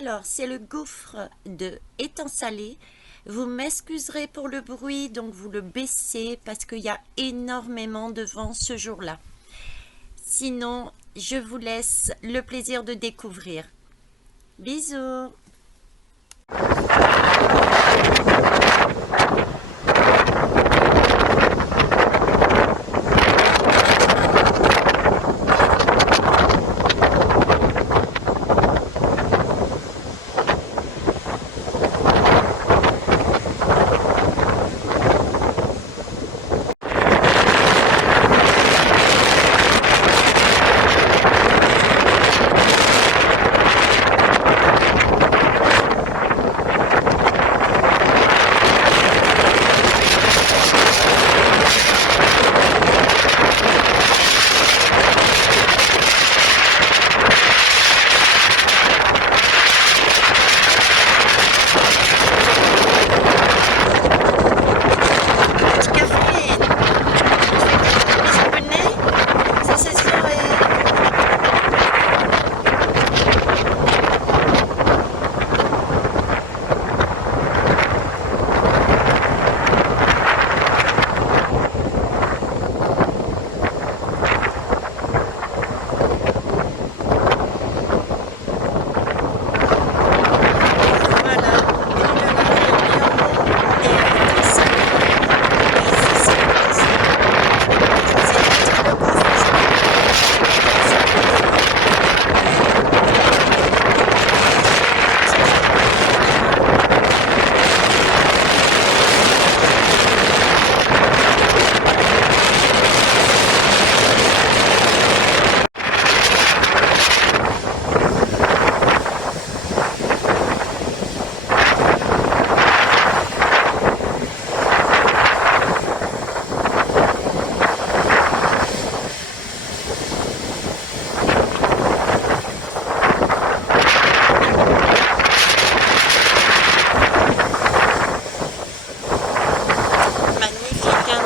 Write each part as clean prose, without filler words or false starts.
Alors, c'est le gouffre de Étang Salé. Vous m'excuserez pour le bruit, donc vous le baissez parce qu'il y a énormément de vent ce jour-là. Sinon, je vous laisse le plaisir de découvrir. Bisous!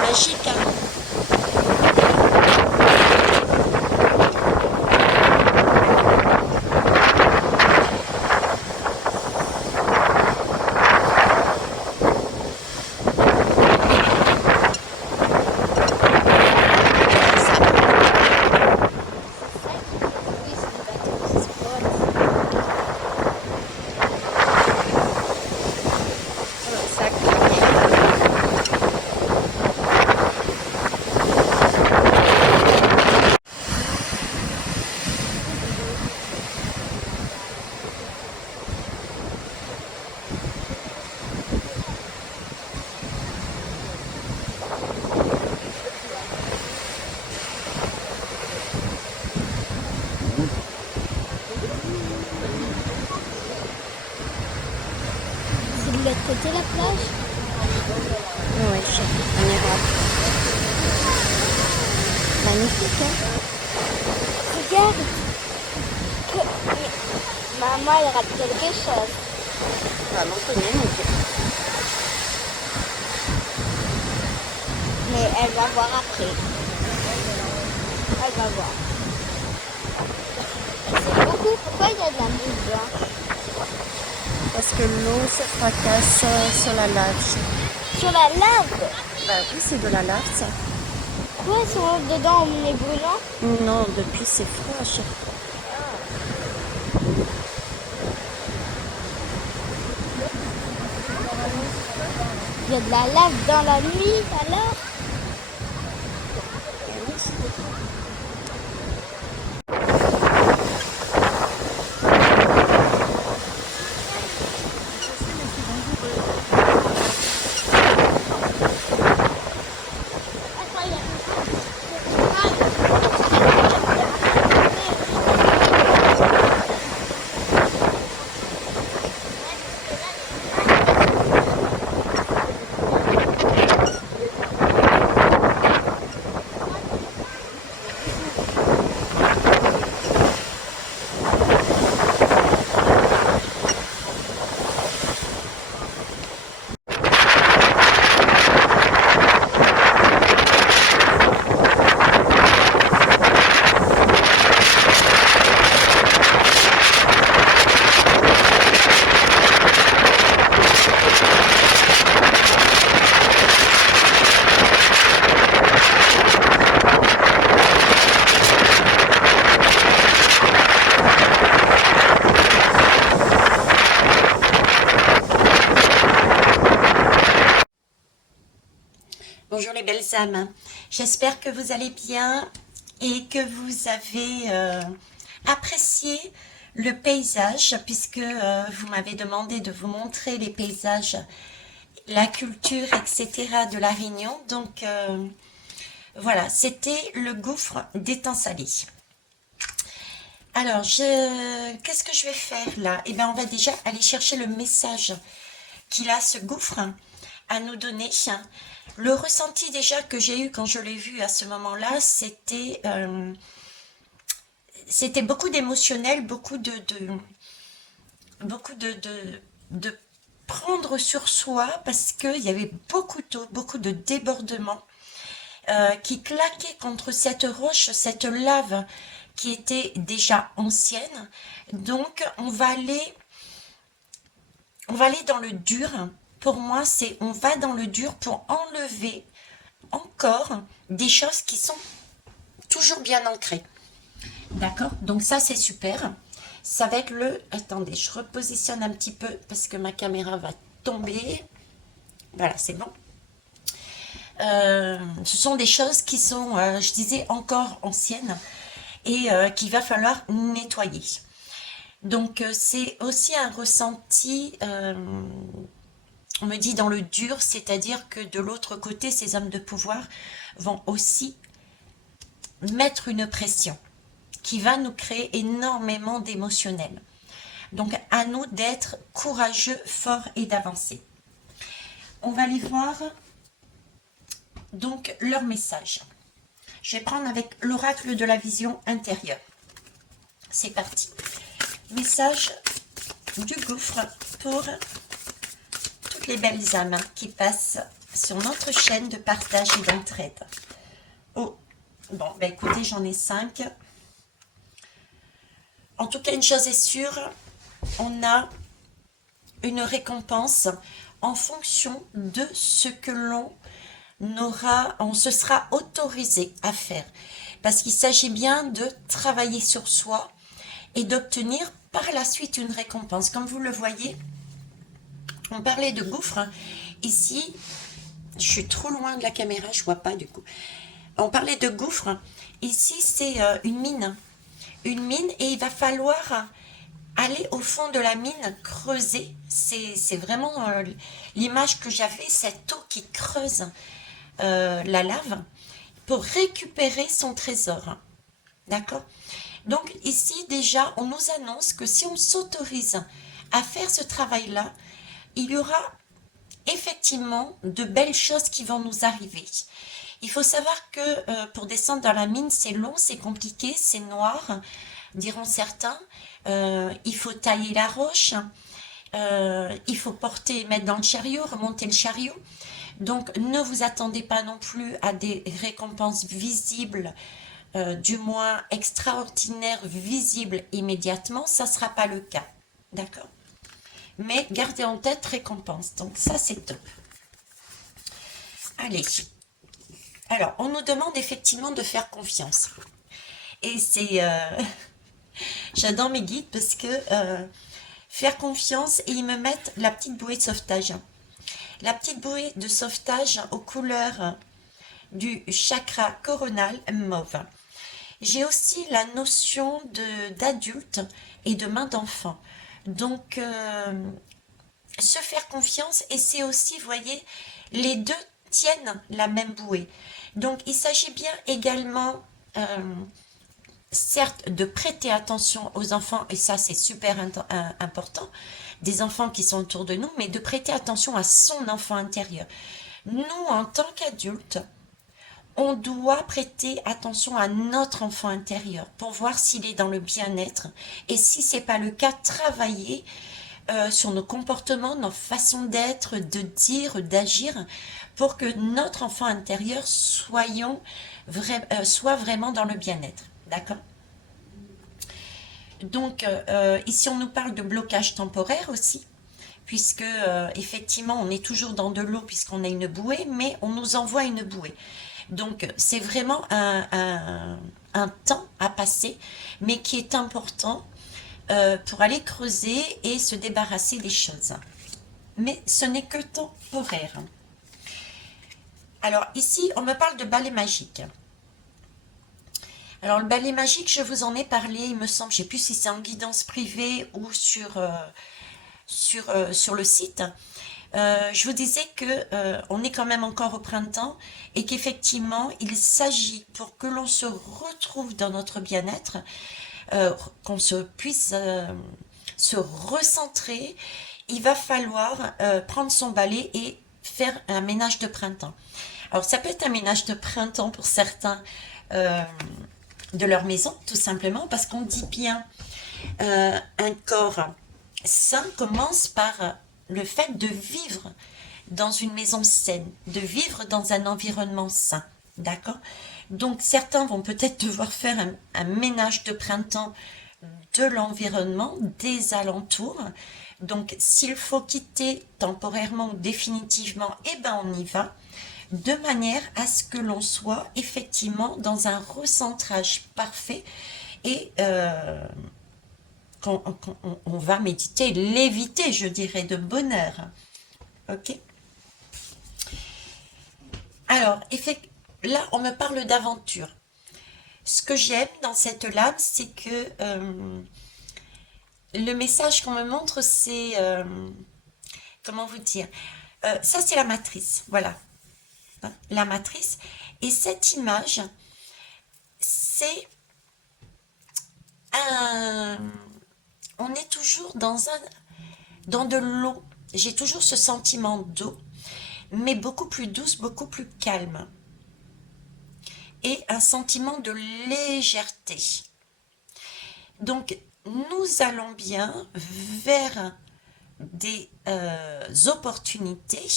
Magique, hein. C'est de l'autre côté la plage? Oui, on ira. Magnifique, hein? Regarde! Maman, elle rate quelque chose. Ah, non, connais, non. Mais elle va voir après. Elle va voir. C'est beaucoup. Pourquoi il y a de la mousse blanche? Parce que l'eau se fracasse sur la lave. Sur la lave? Bah oui, c'est de la lave, ça. Quoi, ils sont dedans en les brûlant? Non, depuis c'est froid à chaque fois. Il y a de la lave dans la nuit, alors? belles âmes. J'espère que vous allez bien et que vous avez apprécié le paysage, puisque vous m'avez demandé de vous montrer les paysages, la culture, etc. de La Réunion. Donc voilà, c'était le gouffre d'étang salé. Alors, qu'est-ce que je vais faire là? Eh bien, on va déjà aller chercher le message qu'il a, ce gouffre, à nous donner. Le ressenti déjà que j'ai eu quand je l'ai vu à ce moment-là, c'était beaucoup d'émotionnel, beaucoup de prendre sur soi, parce qu'il y avait beaucoup d'eau, beaucoup de débordements qui claquaient contre cette roche, cette lave qui était déjà ancienne. Donc on va aller dans le dur. Pour moi, c'est on va dans le dur pour enlever encore des choses qui sont toujours bien ancrées. D'accord? Donc ça, c'est super. Ça va être le... Attendez, je repositionne un petit peu parce que ma caméra va tomber. Voilà, c'est bon. Ce sont des choses qui sont, je disais, encore anciennes et qu'il va falloir nettoyer. Donc c'est aussi un ressenti, on me dit dans le dur, c'est-à-dire que de l'autre côté, ces hommes de pouvoir vont aussi mettre une pression qui va nous créer énormément d'émotionnel. Donc à nous d'être courageux, forts et d'avancer. On va aller voir donc leur message. Je vais prendre avec l'oracle de la vision intérieure. C'est parti. Message du gouffre pour toutes les belles âmes qui passent sur notre chaîne de partage et d'entraide. Oh, bon, ben écoutez, j'en ai 5. En tout cas, une chose est sûre, on a une récompense en fonction de ce que on se sera autorisé à faire. Parce qu'il s'agit bien de travailler sur soi et d'obtenir par la suite une récompense. Comme vous le voyez, on parlait de gouffre. Ici, je suis trop loin de la caméra, je vois pas du coup. On parlait de gouffre. Ici, c'est une mine. Une mine et il va falloir aller au fond de la mine, creuser. C'est vraiment l'image que j'avais, cette eau qui creuse la lave pour récupérer son trésor. D'accord? Donc ici déjà, on nous annonce que si on s'autorise à faire ce travail-là, il y aura effectivement de belles choses qui vont nous arriver. Il faut savoir que pour descendre dans la mine, c'est long, c'est compliqué, c'est noir, diront certains. Il faut tailler la roche, il faut mettre dans le chariot, remonter le chariot. Donc ne vous attendez pas non plus à des récompenses visibles, du moins extraordinaires, visibles immédiatement. Ça ne sera pas le cas. D'accord? Mais gardez en tête récompense. Donc ça, c'est top. Allez. Alors, on nous demande effectivement de faire confiance. Et c'est... j'adore mes guides parce que faire confiance, et ils me mettent la petite bouée de sauvetage. La petite bouée de sauvetage aux couleurs du chakra coronal mauve. J'ai aussi la notion d'adulte et de main d'enfant. Donc, se faire confiance, et c'est aussi, vous voyez, les deux tiennent la même bouée. Donc, il s'agit bien également, certes, de prêter attention aux enfants, et ça, c'est super important, des enfants qui sont autour de nous, mais de prêter attention à son enfant intérieur. Nous, en tant qu'adultes, on doit prêter attention à notre enfant intérieur pour voir s'il est dans le bien-être. Et si ce n'est pas le cas, travailler sur nos comportements, nos façons d'être, de dire, d'agir, pour que notre enfant intérieur soit vraiment dans le bien-être. D'accord? Donc, ici, on nous parle de blocage temporaire aussi, puisque effectivement, on est toujours dans de l'eau puisqu'on a une bouée, mais on nous envoie une bouée. Donc, c'est vraiment un temps à passer, mais qui est important pour aller creuser et se débarrasser des choses. Mais ce n'est que temporaire. Alors ici, on me parle de balai magique. Alors le balai magique, je vous en ai parlé, il me semble, je ne sais plus si c'est en guidance privée ou sur le site. Je vous disais que on est quand même encore au printemps et qu'effectivement, il s'agit pour que l'on se retrouve dans notre bien-être, qu'on se puisse se recentrer, il va falloir prendre son balai et faire un ménage de printemps. Alors ça peut être un ménage de printemps pour certains de leur maison, tout simplement, parce qu'on dit bien un corps sain commence par le fait de vivre dans une maison saine, de vivre dans un environnement sain. D'accord? Donc certains vont peut-être devoir faire un ménage de printemps de l'environnement, des alentours. Donc s'il faut quitter temporairement ou définitivement, eh ben on y va, de manière à ce que l'on soit effectivement dans un recentrage parfait et on va méditer, léviter, je dirais, de bonheur. Ok? Alors, là, on me parle d'aventure. Ce que j'aime dans cette lame, c'est que le message qu'on me montre, c'est... comment vous dire? Ça, c'est la matrice, voilà. Hein, la matrice. Et cette image, c'est un... On est toujours dans de l'eau. J'ai toujours ce sentiment d'eau, mais beaucoup plus douce, beaucoup plus calme. Et un sentiment de légèreté. Donc, nous allons bien vers des opportunités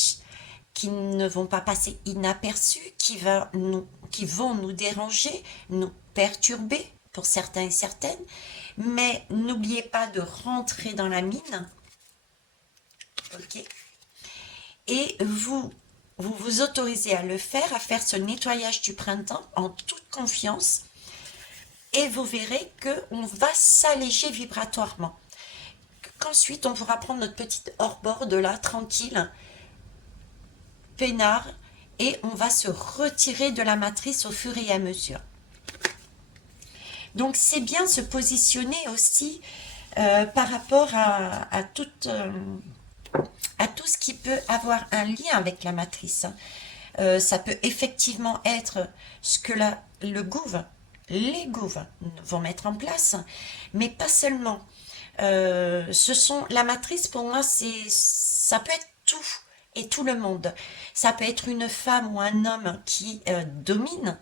qui ne vont pas passer inaperçues, qui vont nous déranger, nous perturber pour certains et certaines, mais n'oubliez pas de rentrer dans la mine, ok? Et vous autorisez à le faire, à faire ce nettoyage du printemps en toute confiance, et vous verrez qu'on va s'alléger vibratoirement. Qu'ensuite, on pourra prendre notre petite hors-bord de là, tranquille, peinard, et on va se retirer de la matrice au fur et à mesure. Donc, c'est bien se positionner aussi par rapport à tout ce qui peut avoir un lien avec la matrice. Ça peut effectivement être ce que les gouves vont mettre en place, mais pas seulement. La matrice, pour moi, ça peut être tout et tout le monde. Ça peut être une femme ou un homme qui domine.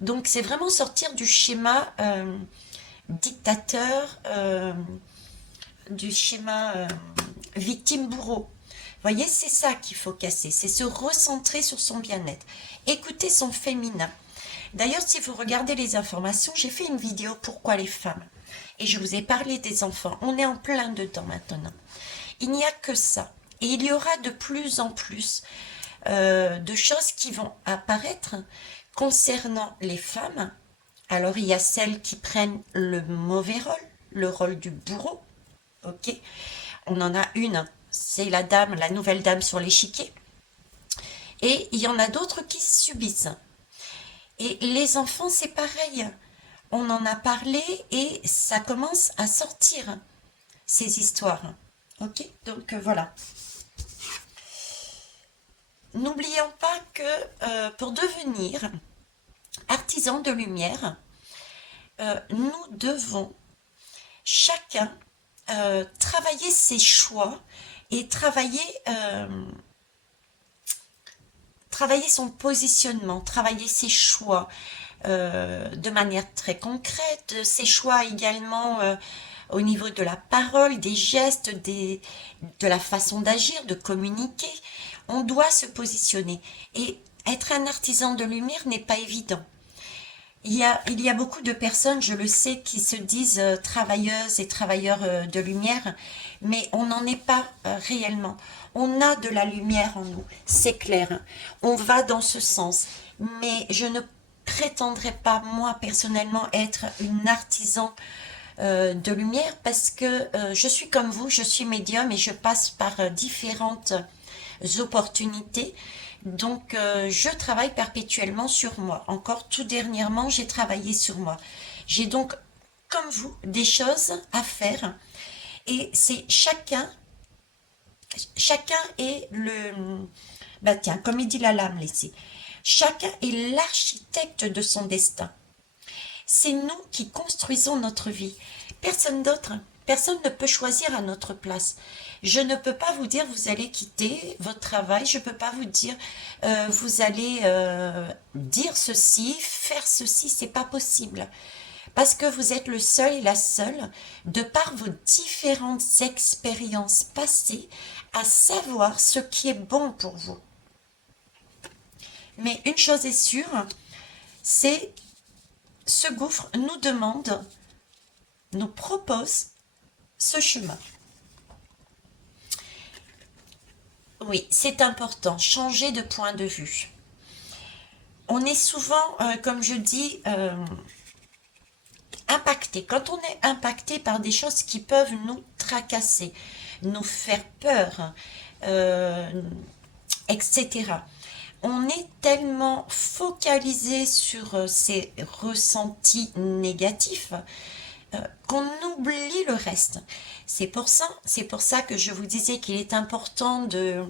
Donc, c'est vraiment sortir du schéma dictateur, du schéma victime-bourreau. Vous voyez, c'est ça qu'il faut casser, c'est se recentrer sur son bien-être. Écouter son féminin. D'ailleurs, si vous regardez les informations, j'ai fait une vidéo « Pourquoi les femmes ?» et je vous ai parlé des enfants. On est en plein dedans maintenant. Il n'y a que ça. Et il y aura de plus en plus de choses qui vont apparaître concernant les femmes. Alors, il y a celles qui prennent le mauvais rôle, le rôle du bourreau. Ok, on en a une, c'est la nouvelle dame sur l'échiquier. Et il y en a d'autres qui subissent. Et les enfants, c'est pareil. On en a parlé et ça commence à sortir, ces histoires. Ok, donc voilà. N'oublions pas que pour devenir artisan de lumière, nous devons chacun travailler ses choix et travailler son positionnement, travailler ses choix de manière très concrète, ses choix également au niveau de la parole, des gestes, de la façon d'agir, de communiquer. On doit se positionner. Et être un artisan de lumière n'est pas évident. Il y a beaucoup de personnes, je le sais, qui se disent travailleuses et travailleurs de lumière, mais on n'en est pas réellement. On a de la lumière en nous, c'est clair. On va dans ce sens, mais je ne prétendrai pas, moi, personnellement, être une artisan de lumière parce que je suis comme vous, je suis médium et je passe par différentes opportunités. Donc, je travaille perpétuellement sur moi. Encore tout dernièrement, j'ai travaillé sur moi. J'ai donc, comme vous, des choses à faire. Et c'est chacun est le... Bah tiens, comme il dit la lame laissée. Chacun est l'architecte de son destin. C'est nous qui construisons notre vie. Personne d'autre. Personne ne peut choisir à notre place. Je ne peux pas vous dire vous allez quitter votre travail. Je ne peux pas vous dire vous allez dire ceci, faire ceci. C'est pas possible. Parce que vous êtes le seul et la seule, de par vos différentes expériences passées, à savoir ce qui est bon pour vous. Mais une chose est sûre, c'est ce gouffre nous demande, nous propose ce chemin. Oui, c'est important, changer de point de vue. On est souvent, comme je dis, impacté. Quand on est impacté par des choses qui peuvent nous tracasser, nous faire peur, etc. On est tellement focalisé sur ces ressentis négatifs qu'on oublie le reste. C'est pour ça que je vous disais qu'il est important de...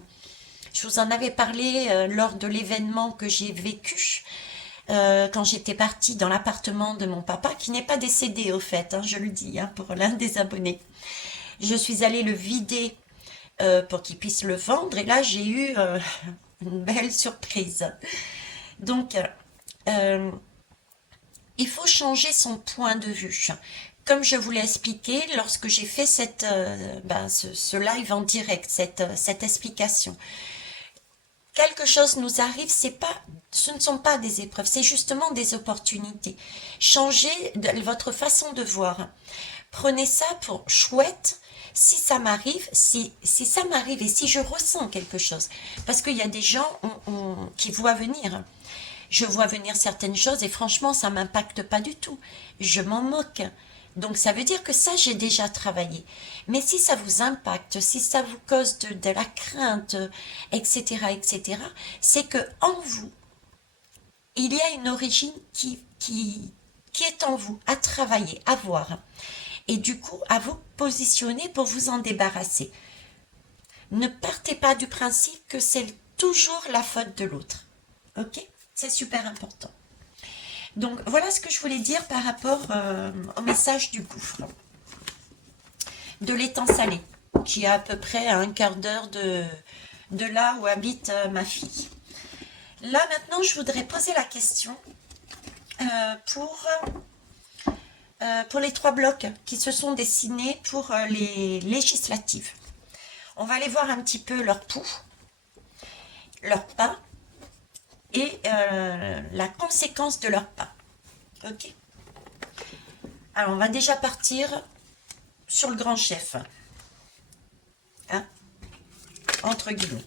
Je vous en avais parlé lors de l'événement que j'ai vécu quand j'étais partie dans l'appartement de mon papa, qui n'est pas décédé au fait, hein, je le dis pour l'un des abonnés. Je suis allée le vider pour qu'il puisse le vendre et là j'ai eu une belle surprise. Donc, il faut changer son point de vue. Comme je vous l'ai expliqué lorsque j'ai fait ce live en direct, cette explication. Quelque chose nous arrive, ce ne sont pas des épreuves, c'est justement des opportunités. Changez votre façon de voir. Prenez ça pour chouette. Si ça m'arrive, si ça m'arrive et si je ressens quelque chose, parce qu'il y a des gens qui voient venir. Je vois venir certaines choses et franchement, ça m'impacte pas du tout. Je m'en moque. Donc ça veut dire que ça, j'ai déjà travaillé. Mais si ça vous impacte, si ça vous cause de la crainte, etc., c'est que en vous, il y a une origine qui est en vous, à travailler, à voir. Et du coup, à vous positionner pour vous en débarrasser. Ne partez pas du principe que c'est toujours la faute de l'autre. Ok? C'est super important. Donc voilà ce que je voulais dire par rapport au message du gouffre. De l'étang salé, qui est à peu près à un quart d'heure de là où habite ma fille. Là maintenant, je voudrais poser la question pour les 3 blocs qui se sont dessinés pour les législatives. On va aller voir un petit peu leur pouls, leur pas, et la conséquence de leur pas. Ok. Alors, on va déjà partir sur le grand chef. Hein, entre guillemets.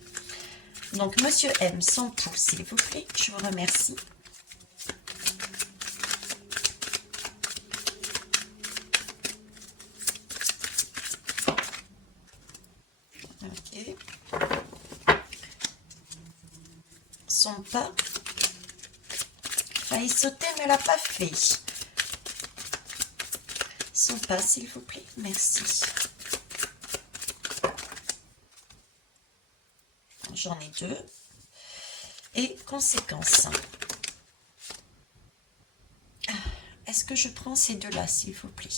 Donc, Monsieur M, son pouls, s'il vous plaît. Je vous remercie. Ok. Son pas. Failli sauter, mais elle n'a pas fait. Son pas, s'il vous plaît. Merci. J'en ai 2. Et conséquences. Est-ce que je prends ces 2-là, s'il vous plaît?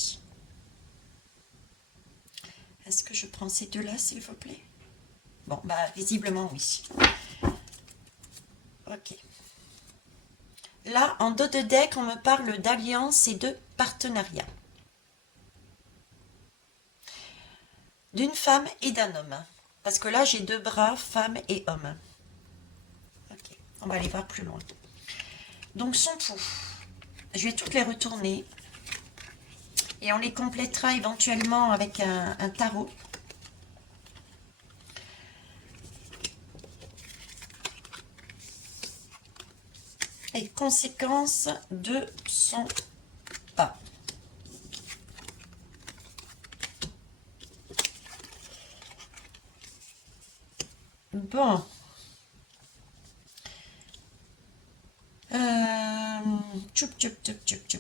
Est-ce que je prends ces 2-là, s'il vous plaît? Bon, bah, visiblement, oui. Ok. Là, en dos de deck, on me parle d'alliance et de partenariat. D'une femme et d'un homme. Parce que là, j'ai 2 bras, femme et homme. Ok, on va aller voir plus loin. Donc, son pouls. Je vais toutes les retourner. Et on les complétera éventuellement avec un tarot. Et conséquence de son pas. Bon.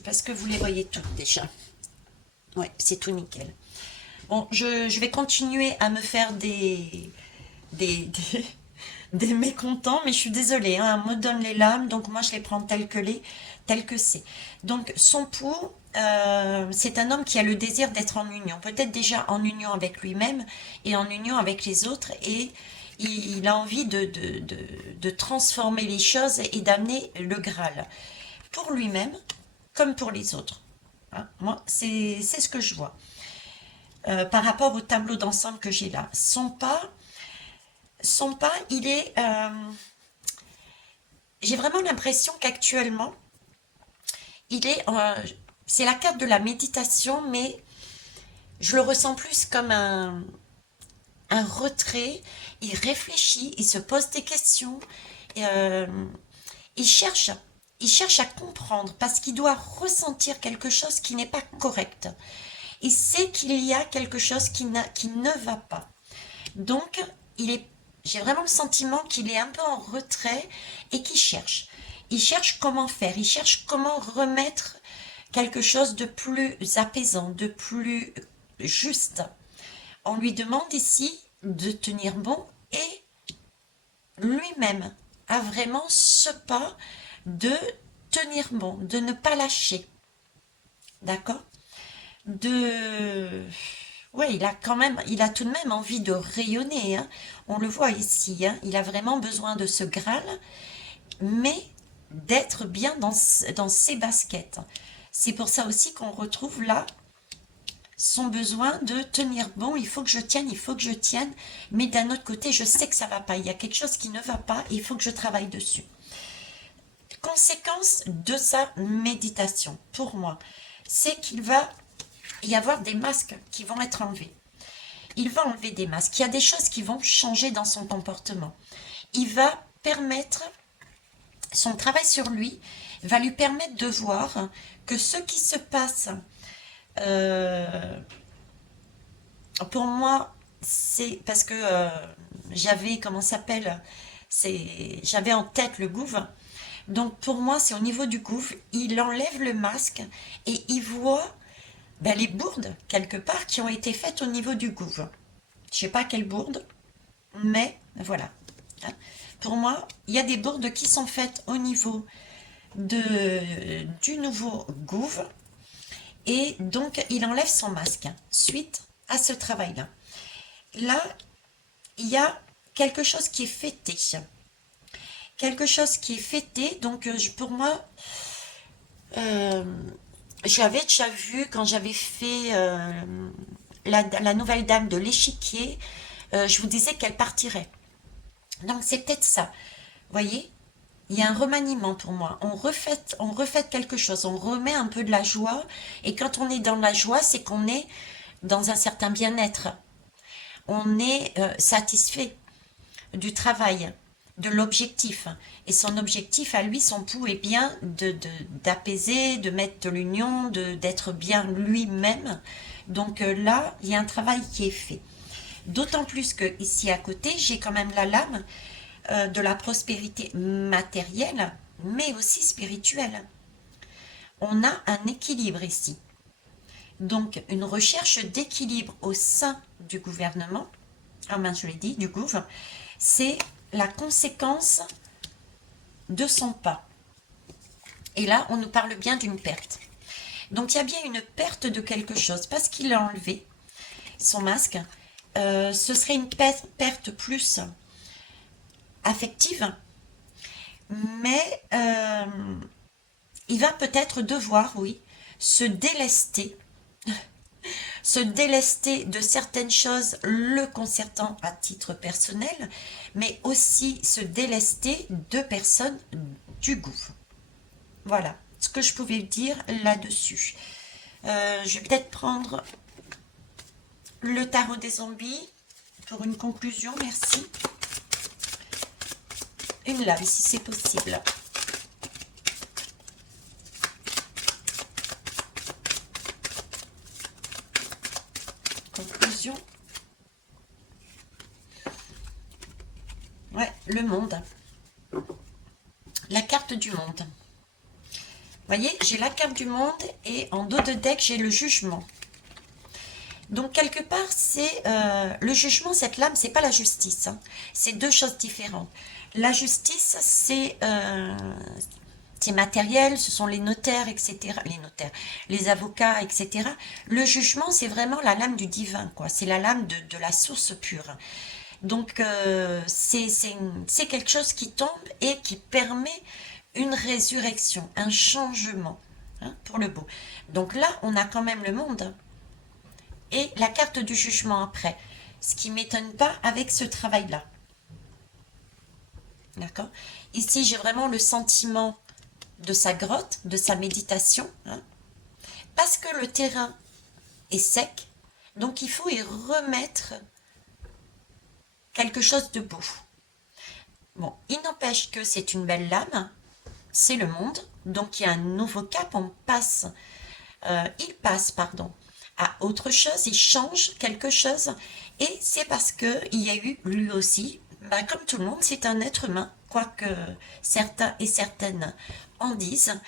parce que vous les voyez toutes déjà. Ouais, c'est tout nickel. Bon, je vais continuer à me faire des, des, des mécontents, mais je suis désolée, hein, on me donne les lames, donc moi je les prends telles que c'est. Donc son pouls, c'est un homme qui a le désir d'être en union, peut-être déjà en union avec lui-même et en union avec les autres, et il a envie de transformer les choses et d'amener le Graal pour lui-même comme pour les autres. Hein, moi, c'est ce que je vois. Par rapport au tableau d'ensemble que j'ai là. Son pas, il est... j'ai vraiment l'impression qu'actuellement, il est... c'est la carte de la méditation, mais je le ressens plus comme un retrait. Il réfléchit, il se pose des questions. euh, il cherche. Il cherche à comprendre parce qu'il doit ressentir quelque chose qui n'est pas correct. Il sait qu'il y a quelque chose qui ne va pas. Donc, j'ai vraiment le sentiment qu'il est un peu en retrait et qu'il cherche. Il cherche comment faire, il cherche comment remettre quelque chose de plus apaisant, de plus juste. On lui demande ici de tenir bon et lui-même a vraiment ce pas de tenir bon, de ne pas lâcher. D'accord? de Ouais, il a tout de même envie de rayonner, hein. On le voit ici, hein. Il a vraiment besoin de ce Graal, mais d'être bien dans ses baskets. C'est pour ça aussi qu'on retrouve là son besoin de tenir bon. Il faut que je tienne, il faut que je tienne, mais d'un autre côté, je sais que ça va pas. Il y a quelque chose qui ne va pas, il faut que je travaille dessus. Conséquence de sa méditation, pour moi, c'est qu'il va y avoir des masques qui vont être enlevés. Il va enlever des masques. Il y a des choses qui vont changer dans son comportement. Il va permettre, son travail sur lui va lui permettre de voir que ce qui se passe, euh, pour moi, c'est parce que j'avais, comment ça s'appelle, j'avais en tête le gouffre. Donc pour moi, c'est au niveau du gouffre. Il enlève le masque et il voit les bourdes, quelque part, qui ont été faites au niveau du gouffre. Je sais pas quelle bourde, mais voilà. Hein. Pour moi, il y a des bourdes qui sont faites au niveau du nouveau gouffre. Et donc, il enlève son masque suite à ce travail-là. Là, il y a quelque chose qui est fêté. Quelque chose qui est fêté. Donc, pour moi, euh, j'avais déjà vu quand j'avais fait la nouvelle dame de l'échiquier, je vous disais qu'elle partirait. Donc c'est peut-être ça. Vous voyez, il y a un remaniement pour moi. On refait quelque chose, on remet un peu de la joie. Et quand on est dans la joie, c'est qu'on est dans un certain bien-être. On est satisfait du travail, de l'objectif. Et son objectif à lui, son pouls est bien d'apaiser, de mettre de l'union, d'être bien lui-même. Donc là, il y a un travail qui est fait. D'autant plus que ici à côté, j'ai quand même la lame de la prospérité matérielle, mais aussi spirituelle. On a un équilibre ici. Donc une recherche d'équilibre au sein du gouvernement, je l'ai dit, du gouvernement, c'est la conséquence de son pas. Et là, on nous parle bien d'une perte. Donc il y a bien une perte de quelque chose, parce qu'il a enlevé son masque. Ce serait une perte plus affective, mais il va peut-être devoir, oui, se délester de certaines choses le concernant à titre personnel, mais aussi se délester de personnes du gouffre. Voilà ce que je pouvais dire là-dessus. Je vais peut-être prendre le tarot des zombies pour une conclusion, merci. Une lave si c'est possible. Conclusion. Ouais, le monde. La carte du monde. voyez, j'ai la carte du monde et en dos de deck, j'ai le jugement. Donc, quelque part, c'est le jugement, cette lame, c'est pas la justice. Hein. C'est deux choses différentes. La justice, c'est matériel, ce sont les notaires, etc. Les notaires, les avocats, etc. Le jugement, c'est vraiment la lame du divin, quoi. C'est la lame de la source pure. Donc, c'est quelque chose qui tombe et qui permet une résurrection, un changement, hein, pour le beau. Donc là, on a quand même le monde et la carte du jugement après. Ce qui ne m'étonne pas avec ce travail-là. D'accord? Ici, j'ai vraiment le sentiment de sa grotte, de sa méditation, hein, parce que le terrain est sec, donc il faut y remettre quelque chose de beau. Bon, il n'empêche que c'est une belle lame, c'est le monde, donc il y a un nouveau cap, il passe, pardon, à autre chose, il change quelque chose, et c'est parce que il y a eu lui aussi, comme tout le monde, c'est un être humain, quoique certains et certaines en disent.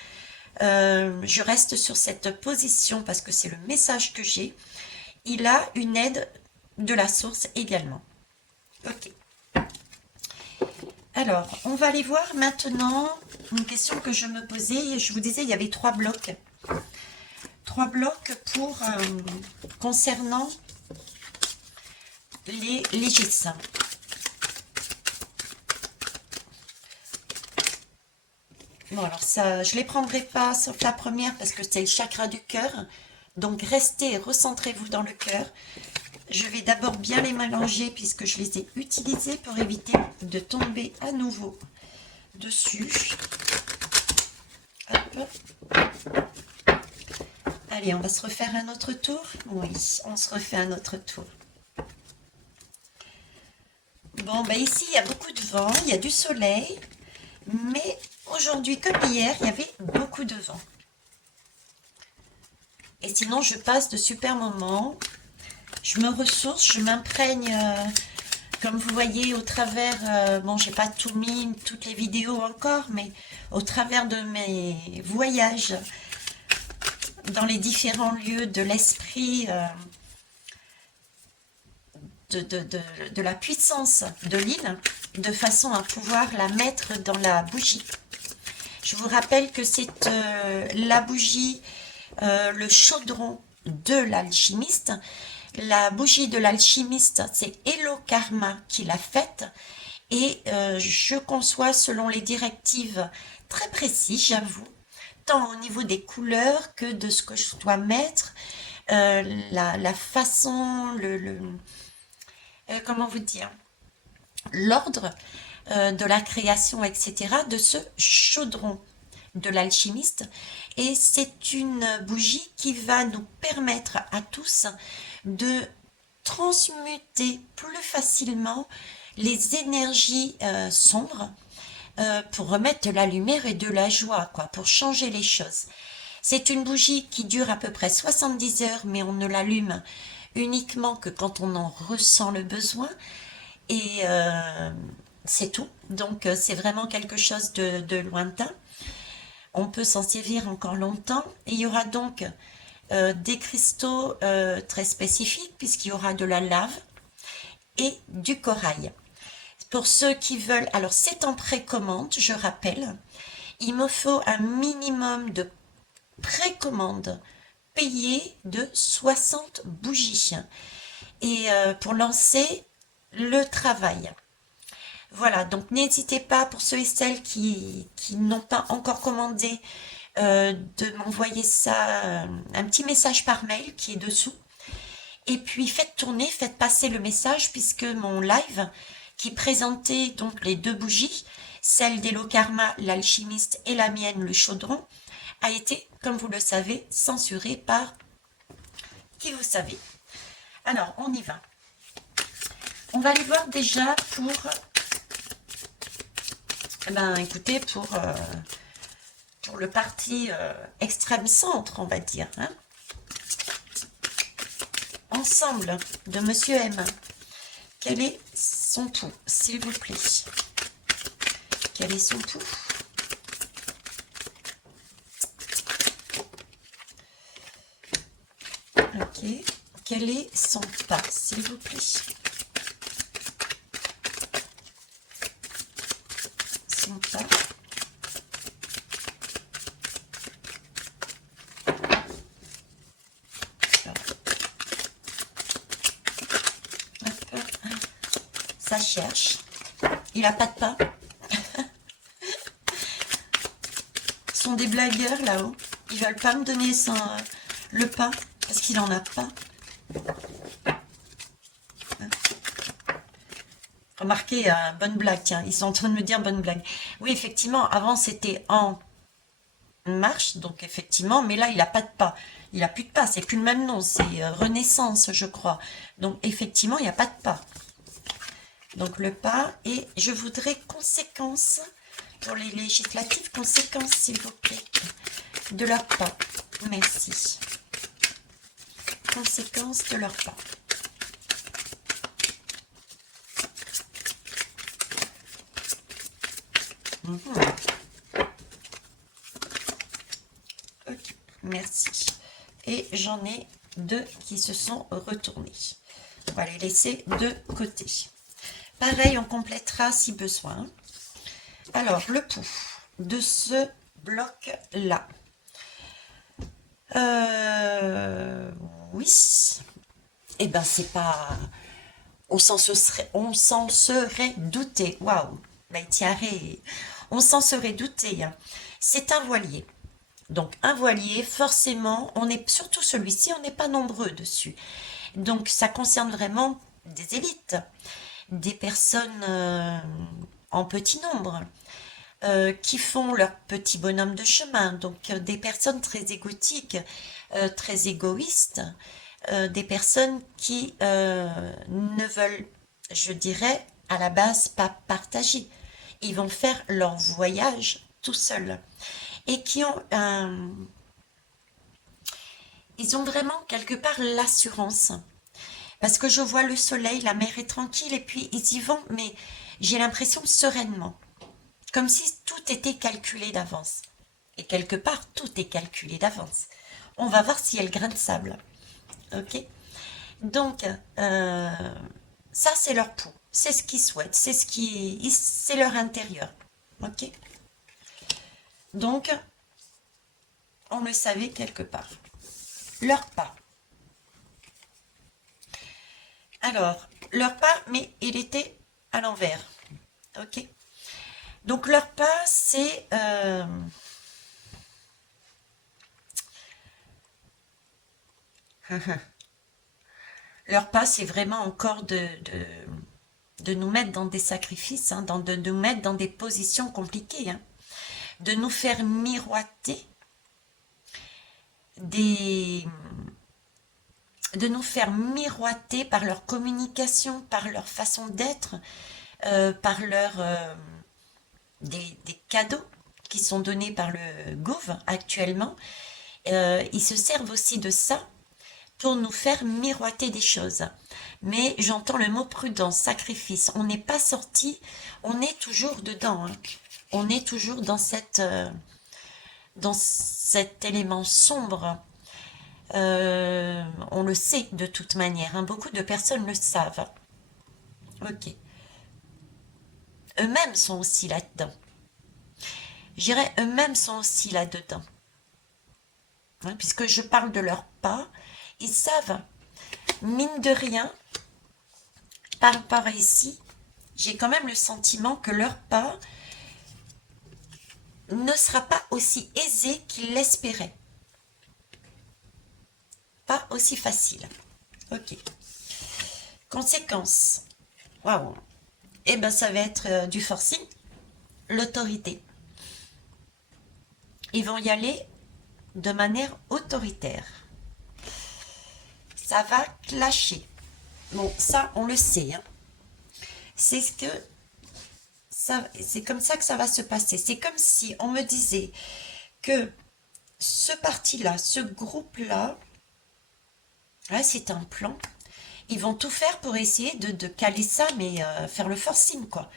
Je reste sur cette position parce que c'est le message que j'ai. Il a une aide de la source également. Ok. Alors, on va aller voir maintenant une question que je me posais. Je vous disais, il y avait 3 blocs. 3 blocs pour concernant les légis. Bon, alors ça, je ne les prendrai pas sauf la première parce que c'est le chakra du cœur. Donc, restez et recentrez-vous dans le cœur. Je vais d'abord bien les mélanger puisque je les ai utilisés pour éviter de tomber à nouveau dessus. Hop. Allez, on va se refaire un autre tour. Oui, on se refait un autre tour. Bon, ici, il y a beaucoup de vent, il y a du soleil. Mais aujourd'hui, comme hier, il y avait beaucoup de vent. Et sinon, je passe de super moments. Je me ressource, je m'imprègne, comme vous voyez, au travers, bon, j'ai pas tout mis, toutes les vidéos encore, mais au travers de mes voyages dans les différents lieux de l'esprit, de la puissance de l'île, de façon à pouvoir la mettre dans la bougie. Je vous rappelle que c'est la bougie, le chaudron de l'alchimiste. La bougie de l'alchimiste, c'est Hello Karma qui l'a faite. Et je conçois selon les directives très précises, j'avoue, tant au niveau des couleurs que de ce que je dois mettre, la façon, comment vous dire, l'ordre de la création, etc., de ce chaudron de l'alchimiste. Et c'est une bougie qui va nous permettre à tous de transmuter plus facilement les énergies sombres pour remettre de la lumière et de la joie, quoi, pour changer les choses. C'est une bougie qui dure à peu près 70 heures, mais on ne l'allume uniquement que quand on en ressent le besoin. Et c'est tout. Donc, c'est vraiment quelque chose de lointain. On peut s'en servir encore longtemps. Et il y aura donc des cristaux très spécifiques, puisqu'il y aura de la lave et du corail. Pour ceux qui veulent, alors c'est en précommande, je rappelle, il me faut un minimum de précommande payée de 60 bougies. Et pour lancer le travail. Voilà, donc n'hésitez pas pour ceux et celles qui n'ont pas encore commandé de m'envoyer ça, un petit message par mail qui est dessous. Et puis faites tourner, faites passer le message puisque mon live qui présentait donc les 2 bougies, celle d'Hello Karma, l'alchimiste et la mienne, le chaudron, a été, comme vous le savez, censuré par qui vous savez. Alors, on y va. On va aller voir déjà pour, écoutez, pour le parti extrême centre, on va dire. Hein. Ensemble de Monsieur M. Quel est son pouls, s'il vous plaît? Quel est son pouls? Ok. Quel est son pas, s'il vous plaît? Son pas. Hop. Ça cherche. Il a pas de pas. Ce sont des blagueurs là-haut. Ils veulent pas me donner le pas parce qu'il en a pas. Remarquez, bonne blague, tiens, ils sont en train de me dire bonne blague. Oui, effectivement, avant c'était en marche, donc effectivement, mais là il n'a pas de pas. Il n'a plus de pas, c'est plus le même nom, c'est Renaissance, je crois. Donc effectivement, il n'y a pas de pas. Donc le pas, et je voudrais conséquence, pour les législatives, conséquence s'il vous plaît, de leur pas. Merci. Conséquence de leur pas. Ok, merci. Et j'en ai deux qui se sont retournés. On va les laisser de côté. Pareil, on complétera si besoin. Alors, le pouls de ce bloc-là. Oui. Eh ben, c'est pas... On s'en serait douté. Waouh. On s'en serait douté. Hein. C'est un voilier. Donc, un voilier, forcément, on est surtout celui-ci, on n'est pas nombreux dessus. Donc, ça concerne vraiment des élites, des personnes en petit nombre, qui font leur petit bonhomme de chemin. Donc, des personnes très égotiques, très égoïstes, des personnes qui ne veulent, je dirais, à la base, pas partager. Ils vont faire leur voyage tout seuls. Et qui ont ils ont vraiment quelque part l'assurance. Parce que je vois le soleil, la mer est tranquille, et puis ils y vont, mais j'ai l'impression sereinement. Comme si tout était calculé d'avance. Et quelque part, tout est calculé d'avance. On va voir s'il y a le grain de sable. Ok? Donc, ça c'est leur pouls. C'est ce qu'ils souhaitent. C'est leur intérieur. Ok? Donc, on le savait quelque part. Leur pas. Alors, leur pas, mais il était à l'envers. Ok? Donc, leur pas, c'est... leur pas, c'est vraiment encore de nous mettre dans des sacrifices, hein, de nous mettre dans des positions compliquées, hein, de nous faire miroiter de nous faire miroiter par leur communication, par leur façon d'être, par des cadeaux qui sont donnés par le Gouv actuellement. Ils se servent aussi de ça pour nous faire miroiter des choses. Mais j'entends le mot prudence, sacrifice. On n'est pas sorti, on est toujours dedans. Hein. On est toujours dans cet élément sombre. On le sait de toute manière. Hein. Beaucoup de personnes le savent. Ok. Eux-mêmes sont aussi là-dedans. Je dirais, eux-mêmes sont aussi là-dedans. Hein, puisque je parle de leur pas, ils savent, mine de rien, par rapport à ici, j'ai quand même le sentiment que leur pas ne sera pas aussi aisé qu'ils l'espéraient. Pas aussi facile. Ok. Conséquence. Waouh. Eh ben, ça va être du forcing, l'autorité. Ils vont y aller de manière autoritaire. Ça va clasher. Bon, ça, on le sait. Hein. C'est comme ça que ça va se passer. C'est comme si on me disait que ce parti-là, ce groupe-là, là, c'est un plan. Ils vont tout faire pour essayer de caler ça, mais faire le forcing, quoi.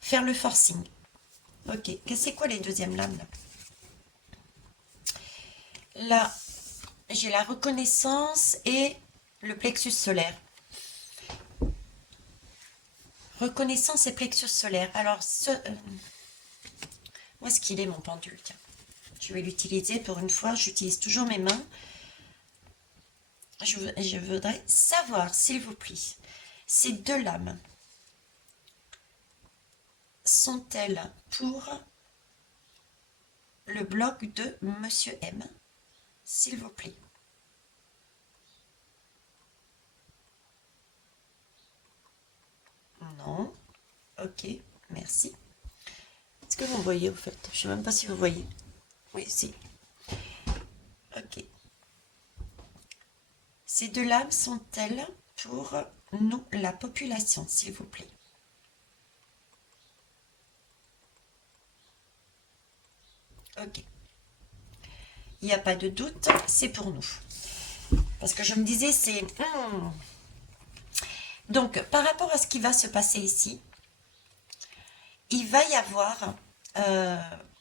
Faire le forcing. Ok. C'est quoi les deuxièmes lames, là? Là, j'ai la reconnaissance et le plexus solaire. Reconnaissance et plexus solaire. Alors, où est-ce qu'il est mon pendule? Tiens, je vais l'utiliser pour une fois. J'utilise toujours mes mains. Je voudrais savoir, s'il vous plaît, ces deux lames sont-elles pour le bloc de Monsieur M, s'il vous plaît? Non. Ok, merci. Est-ce que vous voyez, au fait? Je ne sais même pas si vous voyez. Oui, si. Ok. Ces deux lames sont-elles pour nous, la population, s'il vous plaît? Ok. Il n'y a pas de doute, c'est pour nous. Parce que je me disais, c'est... Donc, par rapport à ce qui va se passer ici, il va y avoir...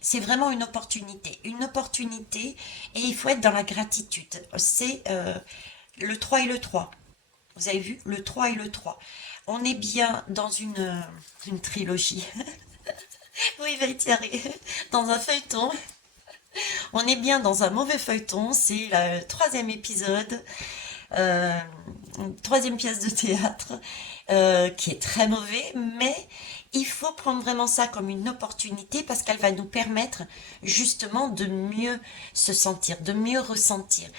c'est vraiment une opportunité. Une opportunité, et il faut être dans la gratitude. C'est le 3 et le 3. Vous avez vu? Le 3 et le 3. On est bien dans une trilogie. Oui, il va y arriver. Dans un feuilleton. On est bien dans un mauvais feuilleton. C'est le troisième épisode. Troisième pièce de théâtre. Qui est très mauvais. Mais il faut prendre vraiment ça comme une opportunité parce qu'elle va nous permettre justement de mieux se sentir, de mieux ressentir.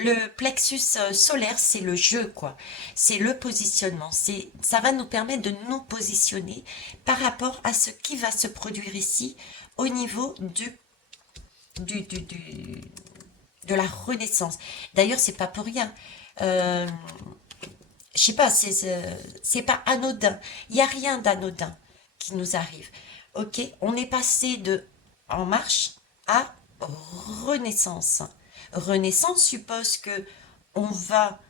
Le plexus solaire, c'est le jeu, quoi. C'est le positionnement. Ça va nous permettre de nous positionner par rapport à ce qui va se produire ici au niveau de la renaissance. D'ailleurs, c'est pas pour rien. Je sais pas, c'est pas anodin. Il n'y a rien d'anodin qui nous arrive. Ok, on est passé de en marche à renaissance. Renaissance suppose que on va,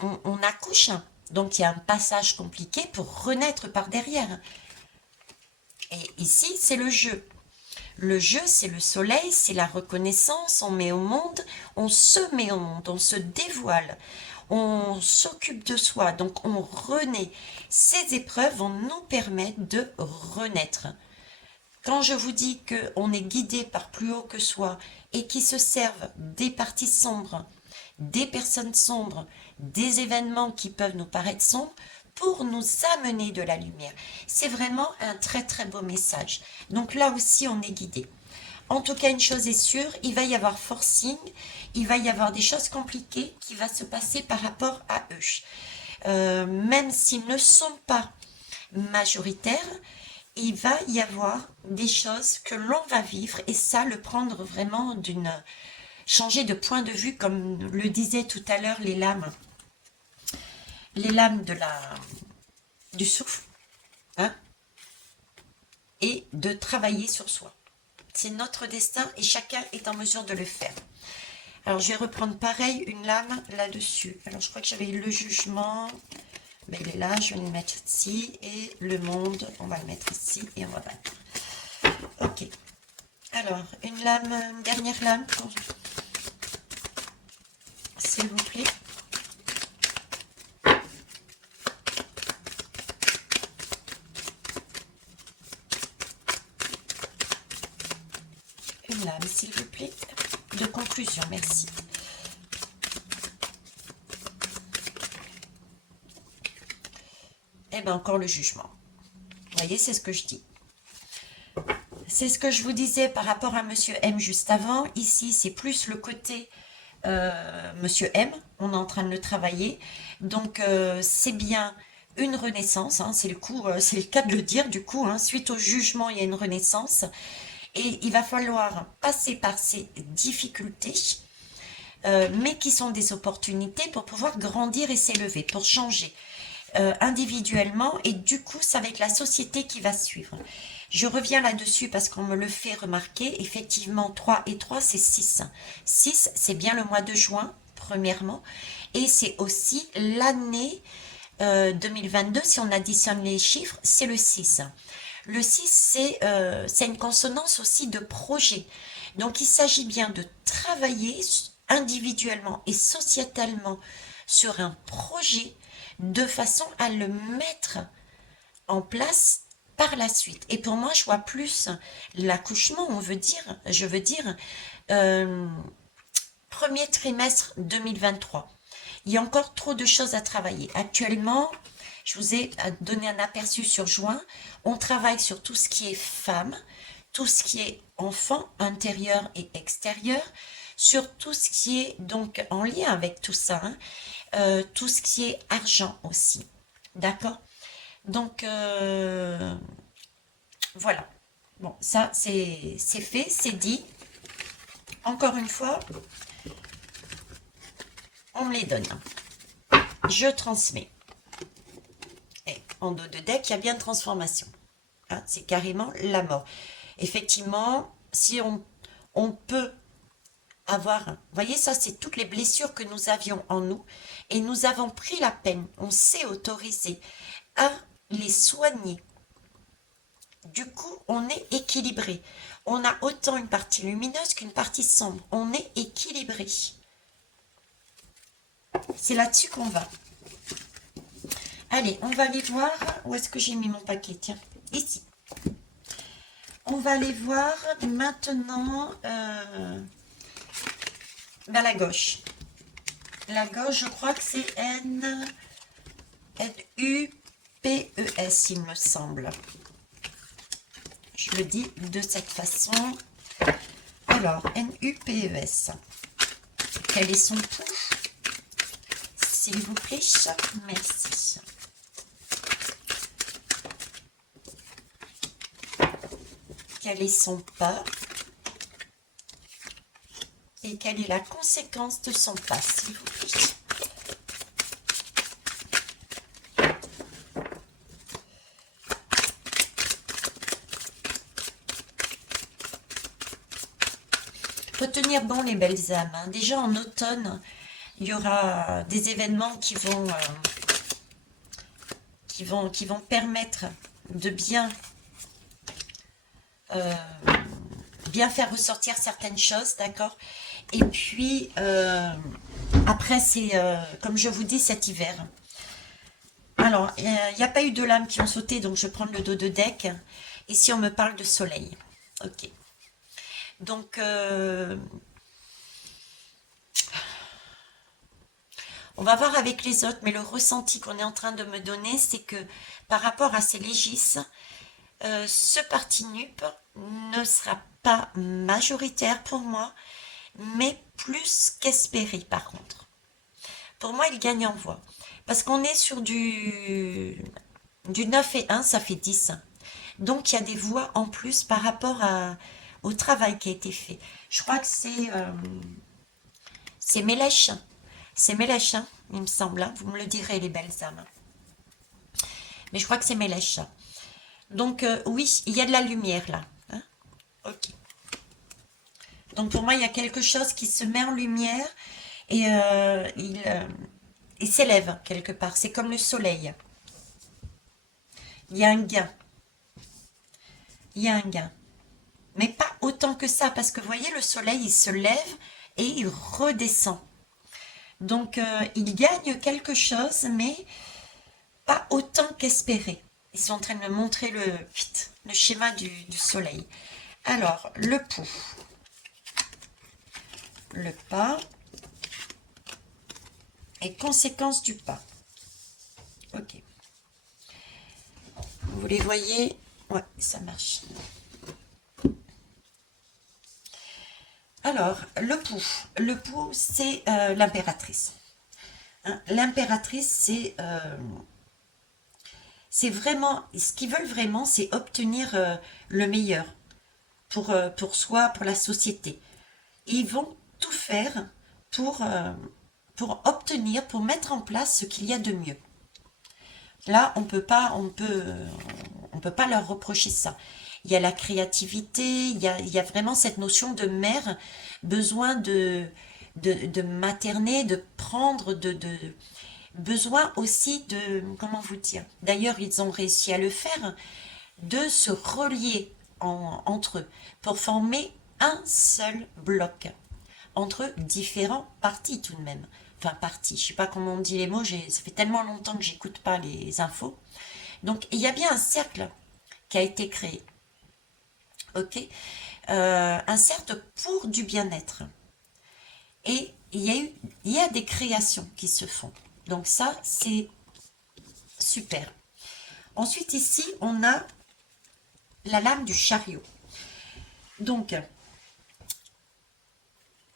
on accouche, donc il y a un passage compliqué pour renaître par derrière. Et ici, c'est le jeu. Le jeu, c'est le soleil, c'est la reconnaissance, on met au monde, on se met au monde, on se dévoile, on s'occupe de soi, donc on renaît. Ces épreuves vont nous permettre de renaître. Quand je vous dis qu'on est guidé par plus haut que soi et qui se servent des parties sombres, des personnes sombres, des événements qui peuvent nous paraître sombres, pour nous amener de la lumière. C'est vraiment un très très beau message. Donc là aussi, on est guidé. En tout cas, une chose est sûre, il va y avoir forcing, il va y avoir des choses compliquées qui vont se passer par rapport à eux. Même s'ils ne sont pas majoritaires, il va y avoir des choses que l'on va vivre et ça, le prendre vraiment changer de point de vue, comme le disait tout à l'heure les lames du souffle, hein, et de travailler sur soi. C'est notre destin et chacun est en mesure de le faire. Alors, je vais reprendre pareil une lame là-dessus. Alors, je crois que j'avais eu le jugement. Mais il est là, je vais le mettre ici. Et le monde, on va le mettre ici et on va battre. Ok. Alors, une dernière lame, s'il vous plaît. Une lame, s'il vous plaît, de conclusion, merci. Et bien, encore le jugement. Vous voyez, c'est ce que je dis. C'est ce que je vous disais par rapport à Monsieur M juste avant. Ici, c'est plus le côté Monsieur M. On est en train de le travailler. Donc, c'est bien une renaissance. Hein, c'est le cas de le dire. Du coup, hein, suite au jugement, il y a une renaissance. Et il va falloir passer par ces difficultés, mais qui sont des opportunités pour pouvoir grandir et s'élever, pour changer individuellement. Et du coup, ça va être la société qui va suivre. Je reviens là-dessus parce qu'on me le fait remarquer. Effectivement, 3 et 3, c'est 6. 6, c'est bien le mois de juin, premièrement. Et c'est aussi l'année 2022. Si on additionne les chiffres, c'est le 6. Le 6, c'est une consonance aussi de projet. Donc, il s'agit bien de travailler individuellement et sociétalement sur un projet de façon à le mettre en place par la suite. Et pour moi, je vois plus l'accouchement, je veux dire, euh, premier trimestre 2023. Il y a encore trop de choses à travailler. Actuellement, je vous ai donné un aperçu sur juin. On travaille sur tout ce qui est femme, tout ce qui est enfant intérieur et extérieur, sur tout ce qui est donc en lien avec tout ça, hein, tout ce qui est argent aussi. D'accord? Donc, voilà. Bon, ça, c'est fait, c'est dit. Encore une fois, on me les donne. Je transmets. Et en dos de deck, il y a bien de transformation. Hein, c'est carrément la mort. Effectivement, si on peut avoir... Vous voyez, ça, c'est toutes les blessures que nous avions en nous. Et nous avons pris la peine, on s'est autorisé à les soigner. Du coup, on est équilibré. On a autant une partie lumineuse qu'une partie sombre. On est équilibré. C'est là-dessus qu'on va. Allez, on va aller voir. Où est-ce que j'ai mis mon paquet? Tiens, ici. On va aller voir maintenant la gauche. La gauche, je crois que c'est N-U-P-E-S, il me semble. Je le dis de cette façon. Alors, N-U-P-E-S. Quel est son pouls? S'il vous plaît, merci. Quel est son pas? Et quelle est la conséquence de son pas, s'il vous plaît? Retenir bon les belles âmes. Hein. Déjà en automne, il y aura des événements qui vont permettre de bien faire ressortir certaines choses, d'accord? Et puis, après, c'est, comme je vous dis, cet hiver. Alors, il n'y a pas eu de lames qui ont sauté, donc je prends le dos de deck. Ici, on me parle de soleil. Ok. Donc, on va voir avec les autres, mais le ressenti qu'on est en train de me donner, c'est que par rapport à ces légis, ce parti nup ne sera pas majoritaire pour moi, mais plus qu'espéré par contre. Pour moi, il gagne en voix. Parce qu'on est sur du 9 et 1, ça fait 10. Donc, il y a des voix en plus par rapport au travail qui a été fait. Je crois que c'est Mélèche. C'est Mélèche, hein, il me semble. Hein. Vous me le direz, les belles âmes. Mais je crois que c'est Mélèche. Donc, oui, il y a de la lumière là. Hein. Ok. Donc, pour moi, il y a quelque chose qui se met en lumière et il s'élève quelque part. C'est comme le soleil. Il y a un gain. Il y a un gain. Mais pas autant que ça, parce que vous voyez, le soleil, il se lève et il redescend. Donc, il gagne quelque chose, mais pas autant qu'espéré. Ils sont en train de me montrer le schéma du soleil. Alors, le pouls. Le pas. Et conséquence du pas. Ok. Vous les voyez? Ouais, ça marche. Alors, le pouls. Le pouls, c'est l'impératrice. Hein, l'impératrice, c'est vraiment, ce qu'ils veulent vraiment, c'est obtenir le meilleur pour soi, pour la société. Et ils vont tout faire pour obtenir, pour mettre en place ce qu'il y a de mieux. Là, on peut pas leur reprocher ça. Il y a la créativité, il y a vraiment cette notion de mère, besoin de materner, de prendre, besoin aussi de, comment vous dire, d'ailleurs ils ont réussi à le faire, de se relier entre eux pour former un seul bloc. entre différents partis tout de même. Enfin, partis, je sais pas comment on dit les mots, ça fait tellement longtemps que j'écoute pas les infos. Donc, il y a bien un cercle qui a été créé, ok, un cercle pour du bien-être. Et il y a des créations qui se font. Donc ça, c'est super. Ensuite, ici, on a la lame du chariot. Donc,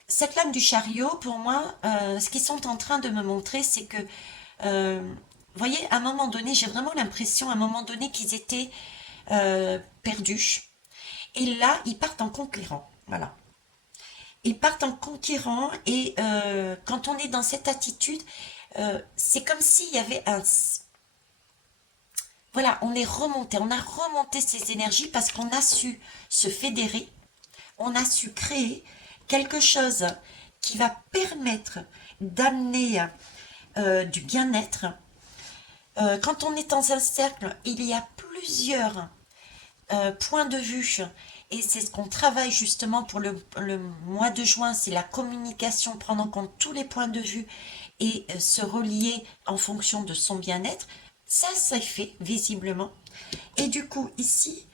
cette lame du chariot, pour moi, ce qu'ils sont en train de me montrer, c'est que, vous voyez, à un moment donné, j'ai vraiment l'impression, à un moment donné, qu'ils étaient perdus. Et là, ils partent en conquérant. Voilà. Ils partent en conquérant et quand on est dans cette attitude, c'est comme s'il y avait un... Voilà, on est remonté, on a remonté ces énergies parce qu'on a su se fédérer, on a su créer quelque chose qui va permettre d'amener du bien-être. Quand on est dans un cercle, il y a plusieurs points de vue et c'est ce qu'on travaille justement pour le mois de juin, c'est la communication, prendre en compte tous les points de vue et se relier en fonction de son bien-être. Ça fait visiblement. Et du coup, ici,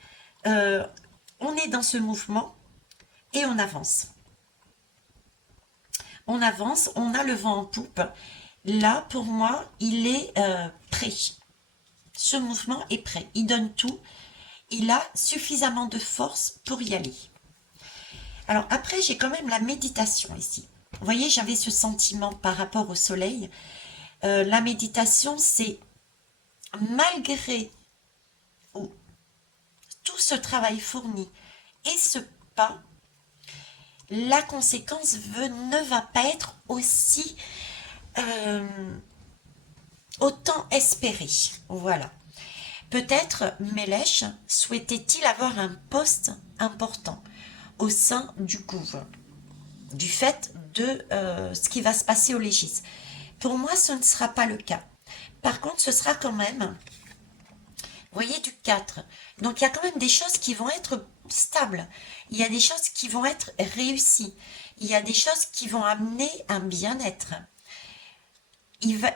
on est dans ce mouvement et on avance. On avance, on a le vent en poupe. Là, pour moi, il est prêt. Ce mouvement est prêt. Il donne tout. Il a suffisamment de force pour y aller. Alors après, j'ai quand même la méditation ici. Vous voyez, j'avais ce sentiment par rapport au soleil. La méditation, c'est malgré tout ce travail fourni et ce pas, la conséquence ne va pas être aussi autant espérée. Voilà. Peut-être Mélèche souhaitait-il avoir un poste important au sein du couve, du fait de ce qui va se passer au Légis. Pour moi, ce ne sera pas le cas. Par contre, ce sera quand même, vous voyez, du 4. Donc, il y a quand même des choses qui vont être stables. Il y a des choses qui vont être réussies. Il y a des choses qui vont amener un bien-être. Il va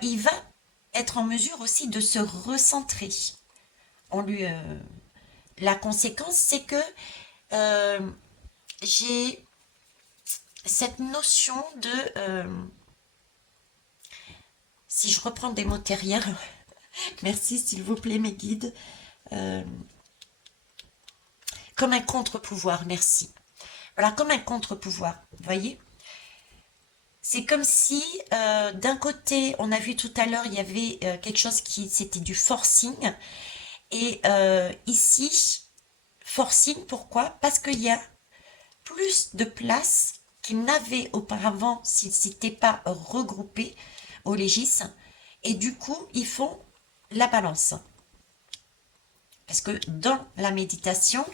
être en mesure aussi de se recentrer. La conséquence, c'est que j'ai cette notion de... si je reprends des mots terriens, merci s'il vous plaît mes guides, comme un contre-pouvoir, merci. Voilà, comme un contre-pouvoir, vous voyez. C'est comme si, d'un côté, on a vu tout à l'heure, il y avait quelque chose c'était du forcing. Et ici, forcing, pourquoi? Parce qu'il y a plus de place qu'ils n'avaient auparavant s'ils n'étaient pas regroupés au Légis. Et du coup, ils font la balance. Parce que dans la méditation,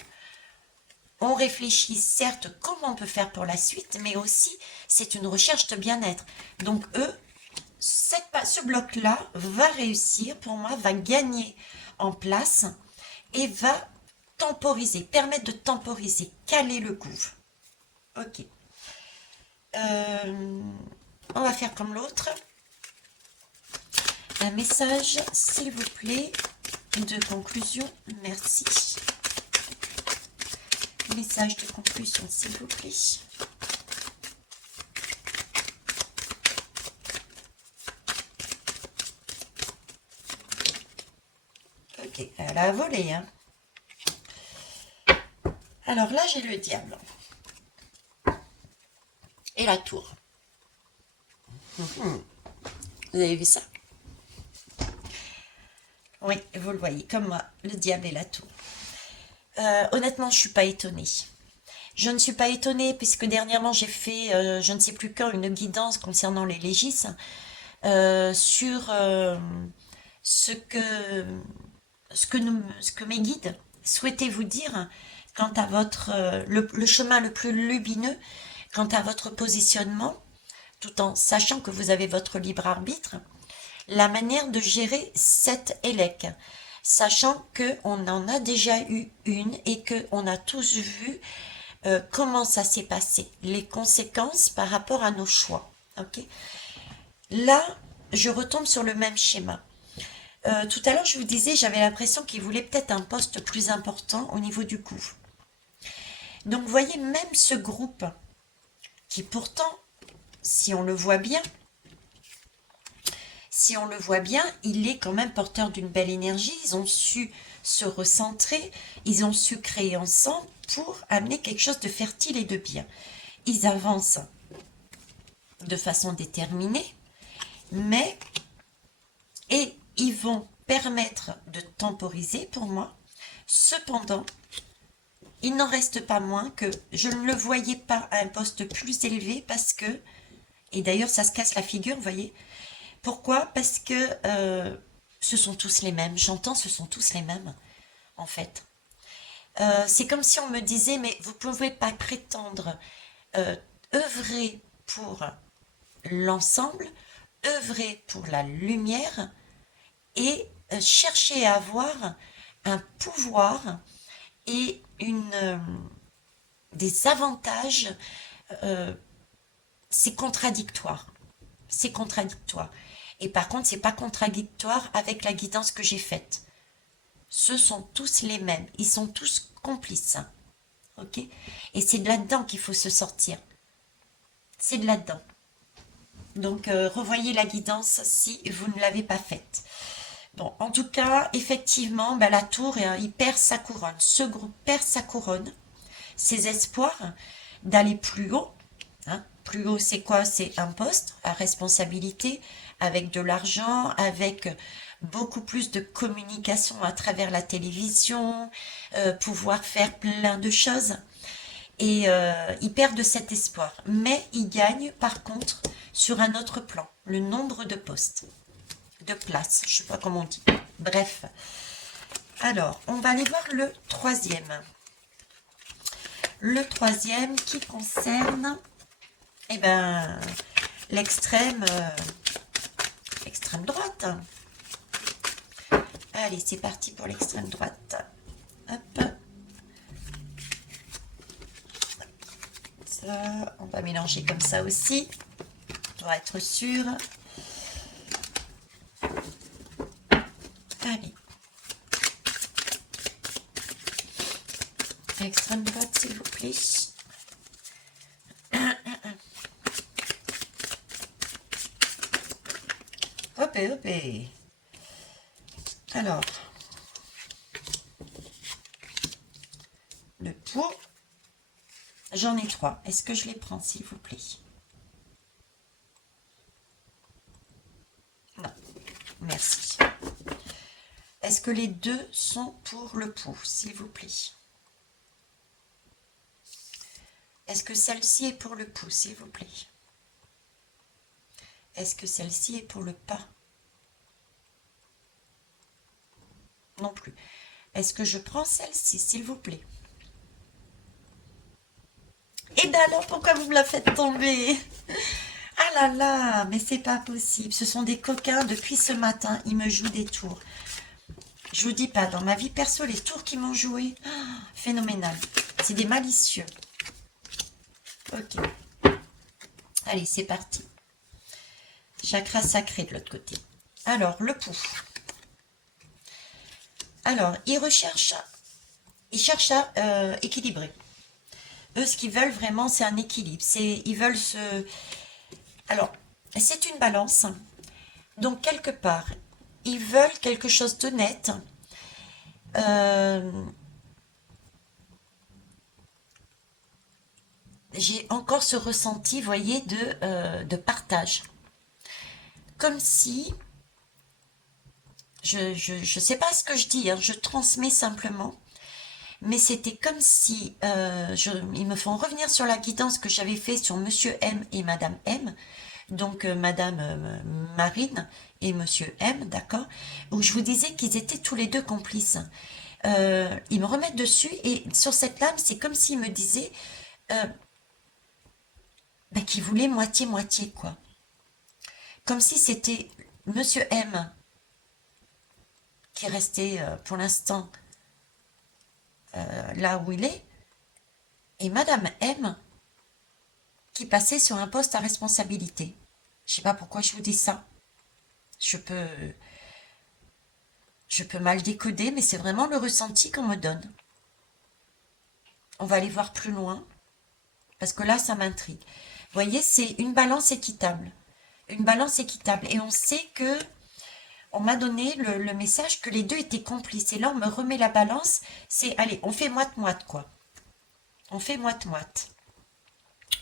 on réfléchit certes comment on peut faire pour la suite, mais aussi c'est une recherche de bien-être. Donc eux, ce bloc-là va réussir, pour moi, va gagner en place et va temporiser, permettre de temporiser, caler le couve. Ok. On va faire comme l'autre. Un message, s'il vous plaît, de conclusion. Merci. Message de conclusion, s'il vous plaît. Ok, elle a volé, hein. Alors là, j'ai le diable. Et la tour. Vous avez vu ça? Oui, vous le voyez, comme moi, le diable et la tour. Honnêtement, je ne suis pas étonnée. Je ne suis pas étonnée puisque dernièrement, j'ai fait, je ne sais plus quand, une guidance concernant les légis sur ce que mes guides souhaitaient vous dire quant à votre le chemin le plus lumineux, quant à votre positionnement, tout en sachant que vous avez votre libre arbitre, la manière de gérer cette élec, sachant qu'on en a déjà eu une et qu'on a tous vu comment ça s'est passé, les conséquences par rapport à nos choix. Ok. Là, je retombe sur le même schéma. Tout à l'heure, je vous disais, j'avais l'impression qu'il voulait peut-être un poste plus important au niveau du coût. Donc, vous voyez, même ce groupe, qui pourtant, si on le voit bien, il est quand même porteur d'une belle énergie. Ils ont su se recentrer, ils ont su créer ensemble pour amener quelque chose de fertile et de bien. Ils avancent de façon déterminée, mais et ils vont permettre de temporiser pour moi. Cependant, il n'en reste pas moins que je ne le voyais pas à un poste plus élevé parce que, et d'ailleurs ça se casse la figure, vous voyez. Pourquoi? Parce que ce sont tous les mêmes. J'entends, ce sont tous les mêmes, en fait. C'est comme si on me disait, mais vous ne pouvez pas prétendre euh, œuvrer pour l'ensemble, œuvrer pour la lumière et chercher à avoir un pouvoir et des avantages. euh, c'est contradictoire. C'est contradictoire. Et par contre, c'est pas contradictoire avec la guidance que j'ai faite. Ce sont tous les mêmes. Ils sont tous complices. Ok? Et c'est de là-dedans qu'il faut se sortir. C'est de là-dedans. Donc, revoyez la guidance si vous ne l'avez pas faite. Bon, en tout cas, effectivement, ben, la tour, il perd sa couronne. Ce groupe perd sa couronne. Ses espoirs d'aller plus haut. Hein. Plus haut, c'est quoi? C'est un poste à responsabilité, avec de l'argent, avec beaucoup plus de communication à travers la télévision, pouvoir faire plein de choses. Et ils perdent cet espoir. Mais ils gagnent, par contre, sur un autre plan, le nombre de postes, de places, je ne sais pas comment on dit. Bref. Alors, on va aller voir le troisième. Le troisième qui concerne eh ben, l'extrême extrême droite. Allez, c'est parti pour l'extrême droite. Hop. Ça, on va mélanger comme ça aussi, pour être sûr. Allez. Extrême droite, s'il vous plaît. Hop, hop. Alors, le pot, j'en ai 3. Est-ce que je les prends, s'il vous plaît? Non, merci. Est-ce que les deux sont pour le pot, s'il vous plaît? Est-ce que celle-ci est pour le pot, s'il vous plaît? Est-ce que celle-ci est pour le pas? Non plus. Est-ce que je prends celle-ci, s'il vous plaît? Et bien alors, pourquoi vous me la faites tomber? Ah là là, mais c'est pas possible. Ce sont des coquins, depuis ce matin, ils me jouent des tours. Je vous dis pas, dans ma vie perso, les tours qu'ils m'ont joué, phénoménal. C'est des malicieux. Ok. Allez, c'est parti. Chakra sacré de l'autre côté. Alors, le pouls. Alors, ils cherchent à équilibrer. Eux, ce qu'ils veulent vraiment, c'est un équilibre. Ils veulent se... Alors, c'est une balance. Donc, quelque part, ils veulent quelque chose d'honnête. J'ai encore ce ressenti, vous voyez, de partage. Comme si... Je ne sais pas ce que je dis, hein, je transmets simplement. Mais c'était comme si... ils me font revenir sur la guidance que j'avais fait sur Monsieur M et Madame M. Donc, Madame Marine et Monsieur M, d'accord? Où je vous disais qu'ils étaient tous les deux complices. Ils me remettent dessus et sur cette lame, c'est comme s'ils me disaient qu'ils voulaient moitié-moitié, quoi. Comme si c'était Monsieur M qui restait pour l'instant là où il est, et Madame M qui passait sur un poste à responsabilité. Je sais pas pourquoi je vous dis ça. Je peux mal décoder, mais c'est vraiment le ressenti qu'on me donne. On va aller voir plus loin, parce que là, ça m'intrigue. Vous voyez, c'est une balance équitable. Une balance équitable. Et on sait que, on m'a donné le message que les deux étaient complices. Et là, on me remet la balance. C'est, allez, on fait moite-moite, quoi. On fait moite-moite.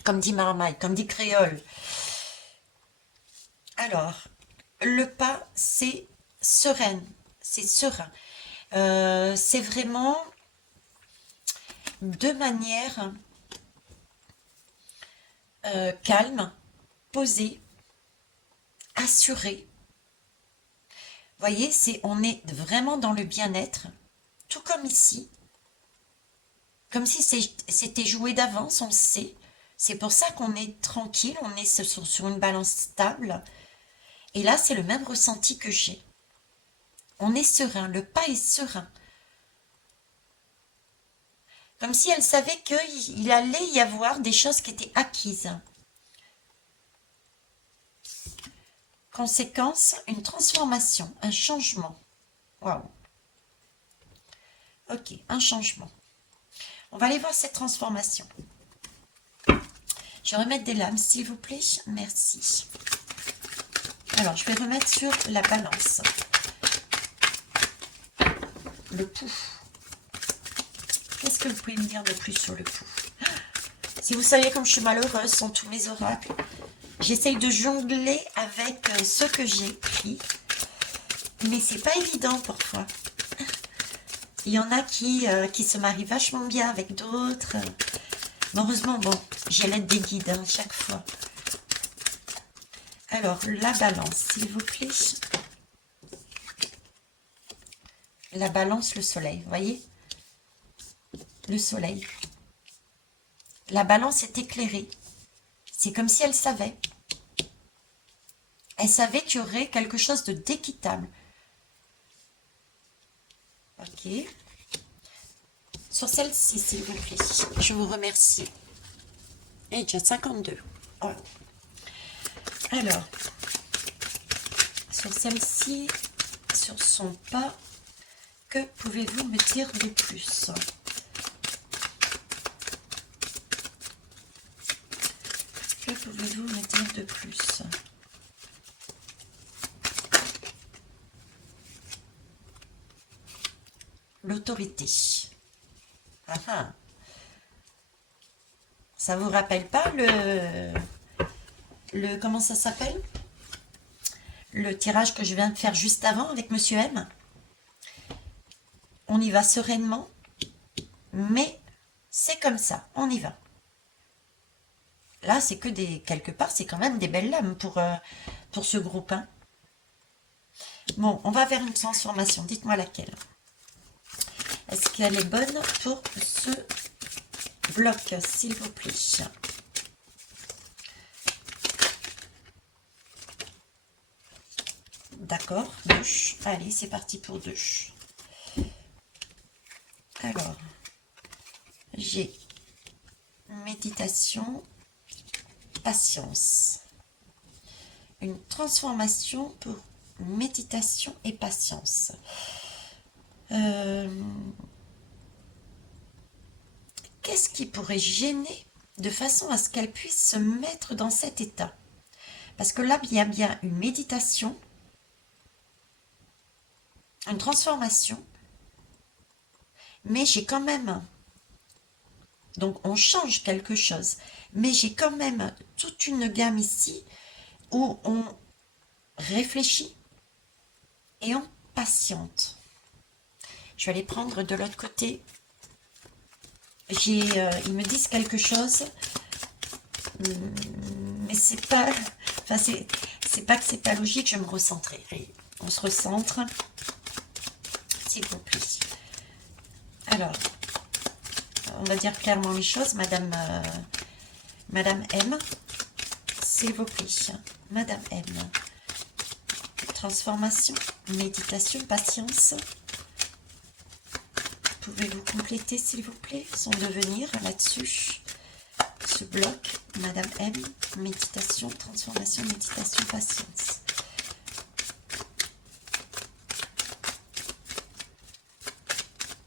Comme dit Marmaille, comme dit Créole. Alors, le pas, c'est sereine. C'est serein. C'est vraiment de manière calme, posée, assurée. Vous voyez, on est vraiment dans le bien-être, tout comme ici. Comme si c'était joué d'avance, on le sait. C'est pour ça qu'on est tranquille, on est sur une balance stable. Et là, c'est le même ressenti que j'ai. On est serein, le pas est serein. Comme si elle savait qu'il allait y avoir des choses qui étaient acquises. Conséquence, une transformation, un changement. Waouh. Ok, un changement. On va aller voir cette transformation. Je vais remettre des lames, s'il vous plaît. Merci. Alors, je vais remettre sur la balance. Le pouls. Qu'est-ce que vous pouvez me dire de plus sur le pouls? Si vous saviez comme je suis malheureuse, sont tous mes oracles. J'essaye de jongler avec ce que j'ai pris. Mais c'est pas évident parfois. Il y en a qui se marient vachement bien avec d'autres. Heureusement, bon, j'ai l'aide des guides hein, chaque fois. Alors, la balance, s'il vous plaît. La balance, le soleil, vous voyez? Le soleil. La balance est éclairée. C'est comme si elle savait. Elle savait qu'il y aurait quelque chose d'équitable. Ok. Sur celle-ci, s'il vous plaît. Je vous remercie. Et déjà 52. Oh. Alors, sur celle-ci, sur son pas, que pouvez-vous me dire de plus? Que pouvez-vous me dire de plus? L'autorité. Ah ah. Ça vous rappelle pas comment ça s'appelle? Le tirage que je viens de faire juste avant avec Monsieur M. On y va sereinement, mais c'est comme ça, on y va. Là, c'est que quelque part, c'est quand même des belles lames pour ce groupe. Hein. Bon, on va vers une transformation. Dites-moi laquelle. Est-ce qu'elle est bonne pour ce bloc, s'il vous plaît? D'accord, 2. Allez, c'est parti pour 2. Alors, j'ai méditation, patience. Une transformation pour méditation et patience. Qu'est-ce qui pourrait gêner de façon à ce qu'elle puisse se mettre dans cet état? Parce que là, il y a bien une méditation, une transformation, mais j'ai quand même, donc on change quelque chose, mais j'ai quand même toute une gamme ici où on réfléchit et on patiente. Je vais aller prendre de l'autre côté. Ils me disent quelque chose, mais c'est pas, enfin c'est pas que c'est pas logique. Je vais me recentrer. Allez, on se recentre, s'il vous plaît. Alors, on va dire clairement les choses, Madame M, s'il vous plaît, Madame M. Transformation, méditation, patience pouvez-vous compléter, s'il vous plaît, son devenir là-dessus? Ce bloc, Madame M, méditation, transformation, méditation, patience.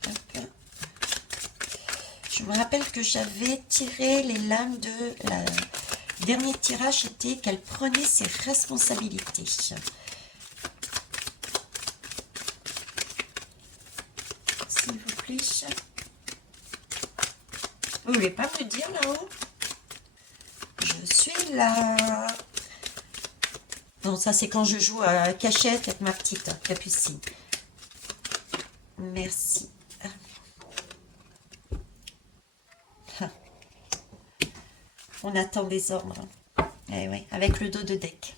Hop. Je me rappelle que j'avais tiré les lames de la... Le dernier tirage était qu'elle prenait ses responsabilités. S'il vous plaît. Vous voulez pas me dire là-haut? Je suis là. Non, ça c'est quand je joue à cachette avec ma petite Capucine. Merci. On attend des ordres. Eh oui, avec le dos de deck.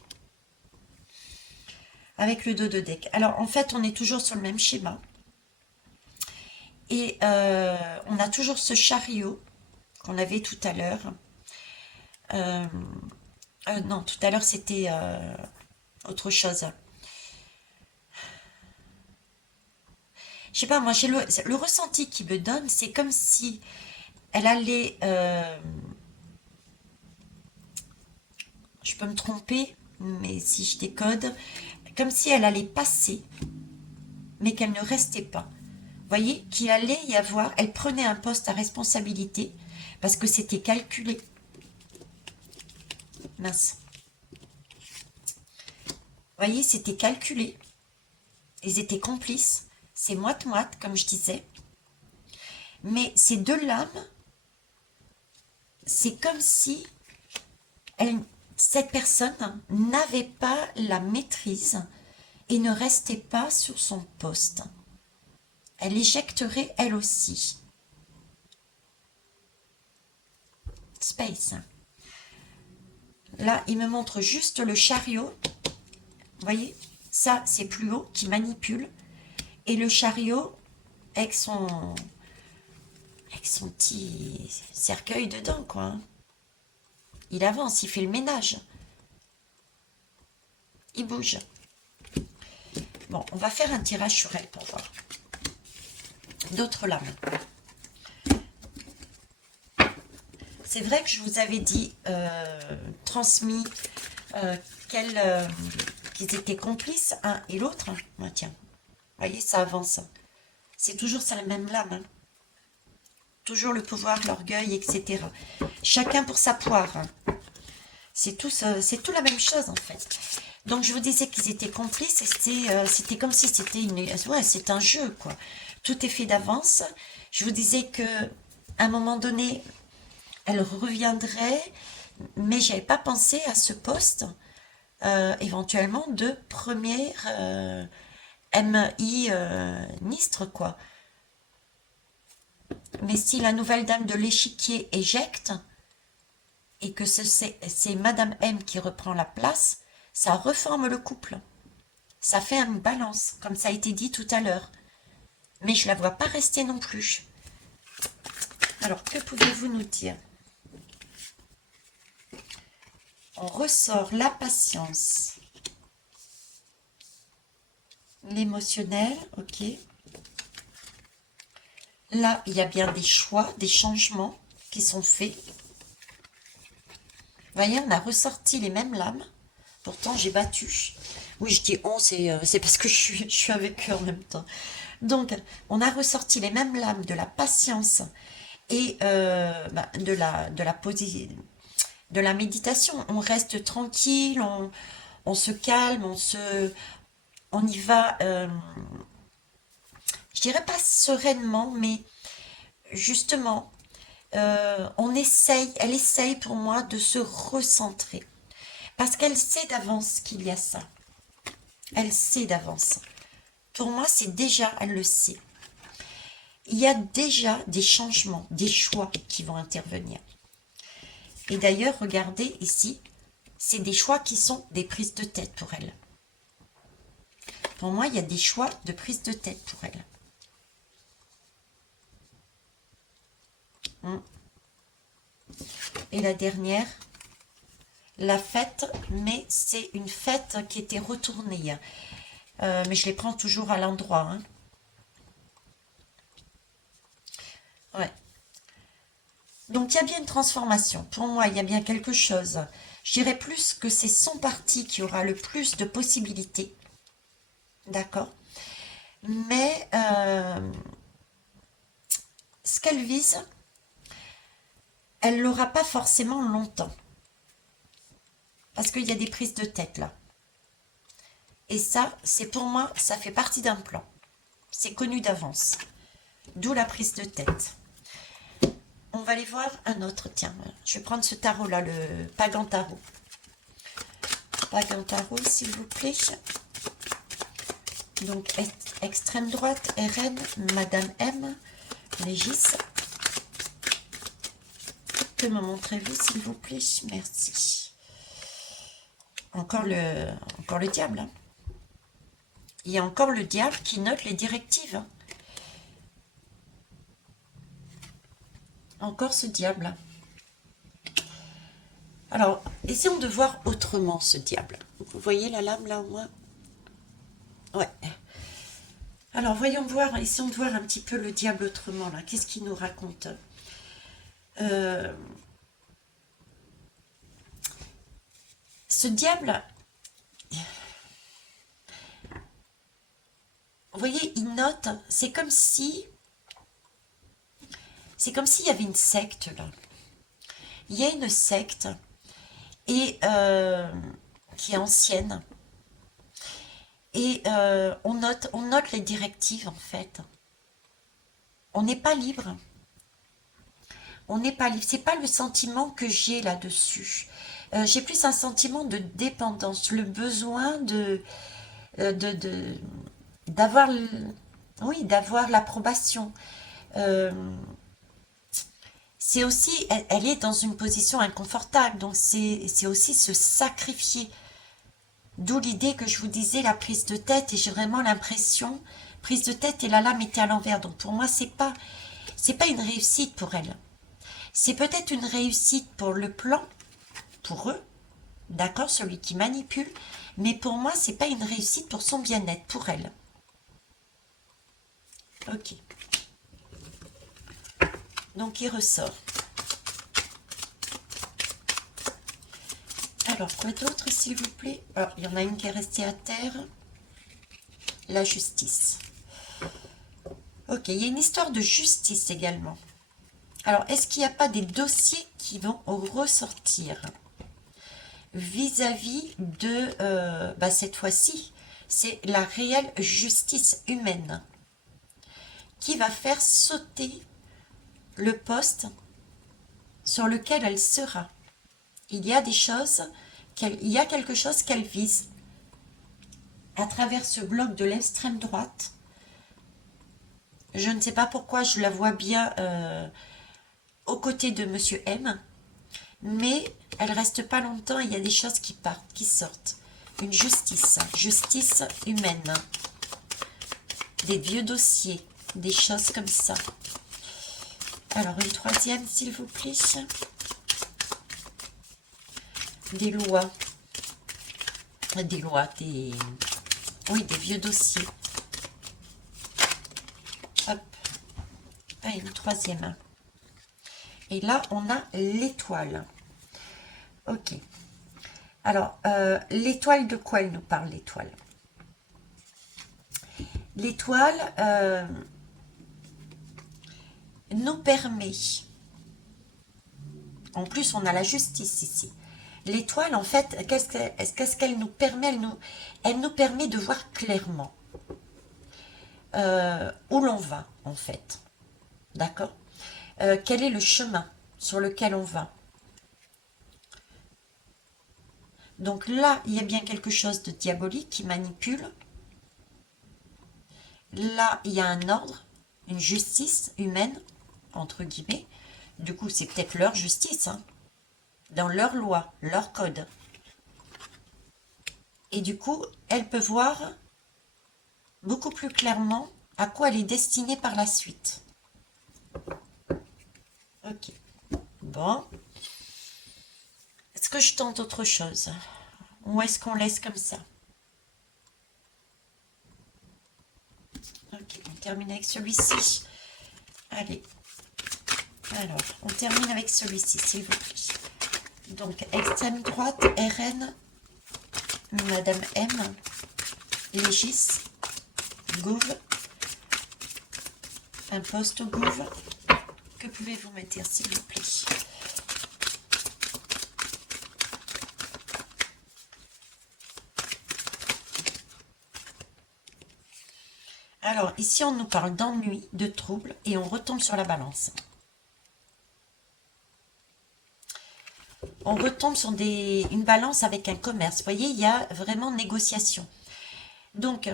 Avec le dos de deck. Alors, en fait, on est toujours sur le même schéma. Et on a toujours ce chariot qu'on avait tout à l'heure. Non, tout à l'heure, c'était autre chose. Je sais pas, moi, j'ai le ressenti qui me donne, c'est comme si elle allait... je peux me tromper, mais si je décode, comme si elle allait passer, mais qu'elle ne restait pas. Vous voyez, qu'il allait y avoir, elle prenait un poste à responsabilité, parce que c'était calculé. Mince. Vous voyez, c'était calculé. Ils étaient complices. C'est moite-moite, comme je disais. Mais ces deux lames, c'est comme si cette personne n'avait pas la maîtrise et ne restait pas sur son poste. Elle éjecterait elle aussi. Space. Là, il me montre juste le chariot. Vous voyez, ça, c'est plus haut qui manipule. Et le chariot avec son petit cercueil dedans, quoi. Hein. Il avance, il fait le ménage. Il bouge. Bon, on va faire un tirage sur elle pour voir. D'autres lames. C'est vrai que je vous avais dit, transmis, qu'ils étaient complices, un et l'autre. Ah, tiens, vous voyez, ça avance. C'est toujours ça, la même lame. Hein. Toujours le pouvoir, l'orgueil, etc. Chacun pour sa poire. Hein. C'est tout la même chose, en fait. Donc, je vous disais qu'ils étaient complices, et c'était comme si c'était ouais, c'est un jeu, quoi. Tout est fait d'avance. Je vous disais que à un moment donné, elle reviendrait, mais j'avais pas pensé à ce poste, éventuellement, de première MI ministre, quoi. Mais si la nouvelle dame de l'échiquier éjecte, et que c'est Madame M qui reprend la place, ça reforme le couple. Ça fait une balance, comme ça a été dit tout à l'heure. Mais je ne la vois pas rester non plus. Alors, que pouvez-vous nous dire? On ressort la patience. L'émotionnel, ok. Là, il y a bien des choix, des changements qui sont faits. Vous voyez, on a ressorti les mêmes lames. Pourtant, j'ai battu. Oui, je dis on, c'est parce que je suis avec eux en même temps. Donc, on a ressorti les mêmes lames de la patience et de la méditation. On reste tranquille, on se calme, on y va, je dirais pas sereinement, mais justement, elle essaye pour moi de se recentrer. Parce qu'elle sait d'avance qu'il y a ça. Elle sait d'avance. Pour moi, c'est déjà, elle le sait. Il y a déjà des changements, des choix qui vont intervenir. Et d'ailleurs, regardez ici, c'est des choix qui sont des prises de tête pour elle. Pour moi, il y a des choix de prise de tête pour elle. Et la dernière, la fête, mais c'est une fête qui était retournée. Mais je les prends toujours à l'endroit. Hein. Donc, il y a bien une transformation. Pour moi, il y a bien quelque chose. Je dirais plus que c'est son parti qui aura le plus de possibilités. D'accord? Mais ce qu'elle vise, elle l'aura pas forcément longtemps. Parce qu'il y a des prises de tête là. Et ça, c'est pour moi, ça fait partie d'un plan. C'est connu d'avance. D'où la prise de tête. On va aller voir un autre. Tiens, je vais prendre ce tarot-là, le Pagan Tarot. Pagan Tarot, s'il vous plaît. Donc, extrême droite, RN, Madame M, Légis. Que me montrez-vous, s'il vous plaît? Merci. Encore le diable. Hein. Il y a encore le diable qui note les directives. Hein. Encore ce diable. Alors, essayons de voir autrement ce diable. Vous voyez la lame là au moins? Ouais. Alors, voyons voir, essayons de voir un petit peu le diable autrement là. Qu'est-ce qu'il nous raconte? Ce diable, vous voyez, il note, c'est comme s'il y avait une secte là. Il y a une secte et qui est ancienne. Et on note les directives en fait. On n'est pas libre. On n'est pas libre. C'est pas le sentiment que j'ai là-dessus. J'ai plus un sentiment de dépendance, le besoin d'avoir, oui, d'avoir l'approbation. C'est aussi, elle est dans une position inconfortable, donc c'est aussi se sacrifier. D'où l'idée que je vous disais, la prise de tête, et j'ai vraiment l'impression, prise de tête et la lame était à l'envers. Donc pour moi, c'est pas une réussite pour elle. C'est peut-être une réussite pour le plan, pour eux, d'accord, celui qui manipule, mais pour moi, c'est pas une réussite pour son bien-être, pour elle. Ok. Donc il ressort. Alors, quoi d'autre, s'il vous plaît? Alors, il y en a une qui est restée à terre. La justice. Ok, il y a une histoire de justice également. Alors, est-ce qu'il n'y a pas des dossiers qui vont ressortir vis-à-vis de, cette fois-ci, c'est la réelle justice humaine qui va faire sauter le poste sur lequel elle sera. Il y a des choses, il y a quelque chose qu'elle vise à travers ce bloc de l'extrême droite. Je ne sais pas pourquoi je la vois bien aux côtés de Monsieur M, mais elle reste pas longtemps. Il y a des choses qui partent, qui sortent. Une justice humaine, des vieux dossiers, des choses comme ça. Alors une troisième, s'il vous plaît. Des lois, oui, des vieux dossiers. Hop, ah, une troisième. Et là, on a l'étoile. Ok. Alors, l'étoile, de quoi elle nous parle, l'étoile? L'étoile nous permet, en plus on a la justice ici, l'étoile en fait, qu'est-ce qu'elle nous permet? Elle nous permet de voir clairement où l'on va en fait, d'accord? Quel est le chemin sur lequel on va? Donc là, il y a bien quelque chose de diabolique qui manipule. Là, il y a un ordre, une justice humaine, entre guillemets. Du coup, c'est peut-être leur justice, hein, dans leur loi, leur code. Et du coup, elle peut voir beaucoup plus clairement à quoi elle est destinée par la suite. Ok. Bon. Est-ce que je tente autre chose? Ou est-ce qu'on laisse comme ça? Ok, on termine avec celui-ci. Allez. Alors, on termine avec celui-ci, s'il vous plaît. Donc, extrême droite, RN, Madame M, Légis, Gouve, un poste Gouve. Que pouvez-vous me dire, s'il vous plaît? Alors, ici, on nous parle d'ennui, de troubles, et on retombe sur la balance. On retombe sur une balance avec un commerce. Vous voyez, il y a vraiment négociation. Donc,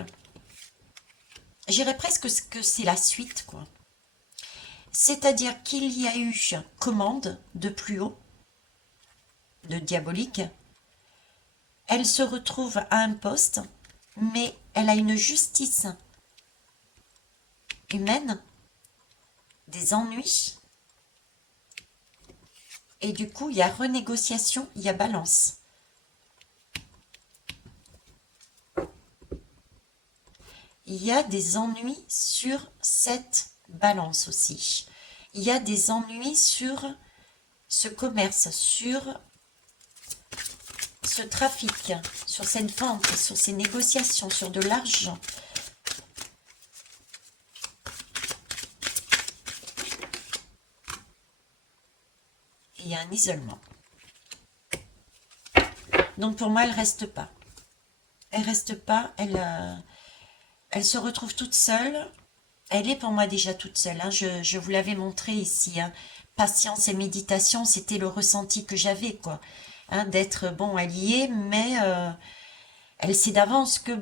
j'irais presque que c'est la suite, quoi. C'est-à-dire qu'il y a eu commande de plus haut, de diabolique. Elle se retrouve à un poste, mais elle a une justice humaine, des ennuis, et du coup, il y a renégociation, il y a balance. Il y a des ennuis sur cette balance aussi. Il y a des ennuis sur ce commerce, sur ce trafic, sur cette vente, sur ces négociations, sur de l'argent. Il y a un isolement. Donc pour moi, elle reste pas. Elle reste pas, elle se retrouve toute seule. Elle est pour moi déjà toute seule. Hein. Je vous l'avais montré ici. Hein. Patience et méditation, c'était le ressenti que j'avais, quoi. Hein, d'être, bon, elle y est, mais elle sait d'avance que,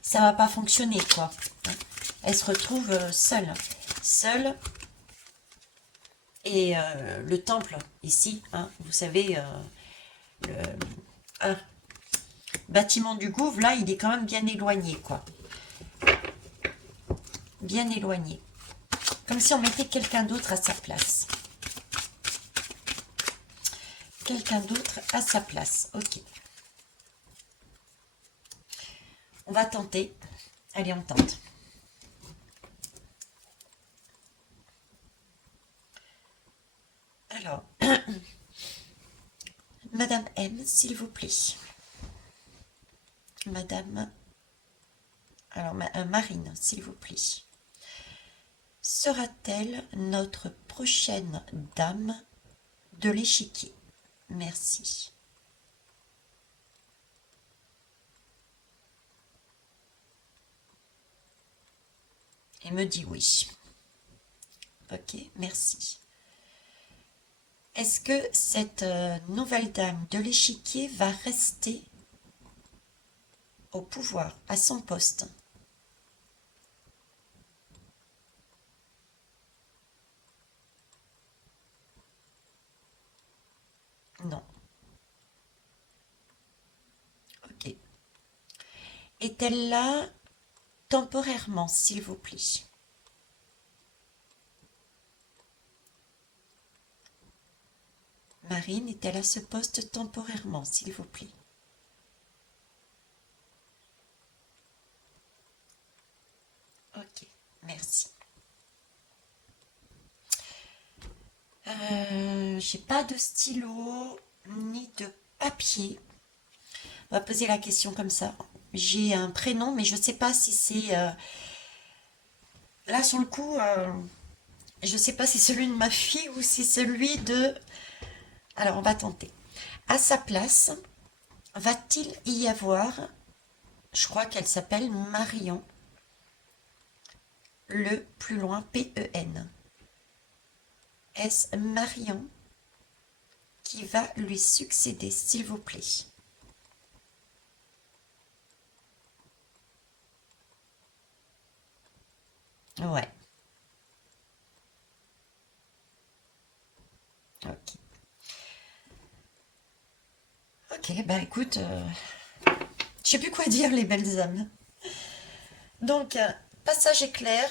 ça va pas fonctionner, quoi. Hein. Elle se retrouve seule. Seule. Et le temple, ici, hein, vous savez, le bâtiment du Gouve, là, il est quand même bien éloigné, quoi. Bien éloigné. Comme si on mettait quelqu'un d'autre à sa place. Quelqu'un d'autre à sa place. Ok. On va tenter. Allez, on tente. Alors, Madame M, s'il vous plaît. Madame... Alors, Marine, s'il vous plaît. Sera-t-elle notre prochaine dame de l'échiquier? Merci. Et me dit oui. Ok, merci. Est-ce que cette nouvelle dame de l'échiquier va rester au pouvoir, à son poste? Non. Ok. Est-elle là temporairement, s'il vous plaît? Marine est-elle à ce poste temporairement, s'il vous plaît? Ok, merci. J'ai pas de stylo ni de papier. On va poser la question comme ça. J'ai un prénom, mais je sais pas si c'est... Là, sur le coup, je sais pas si c'est celui de ma fille ou si c'est celui de... Alors, on va tenter. À sa place, va-t-il y avoir... Je crois qu'elle s'appelle Marion. Le plus loin, P-E-N. Est-ce Marion qui va lui succéder, s'il vous plaît? Ouais. Ok. Ok, bah écoute, je sais plus quoi dire, les belles âmes. Donc, passage éclair.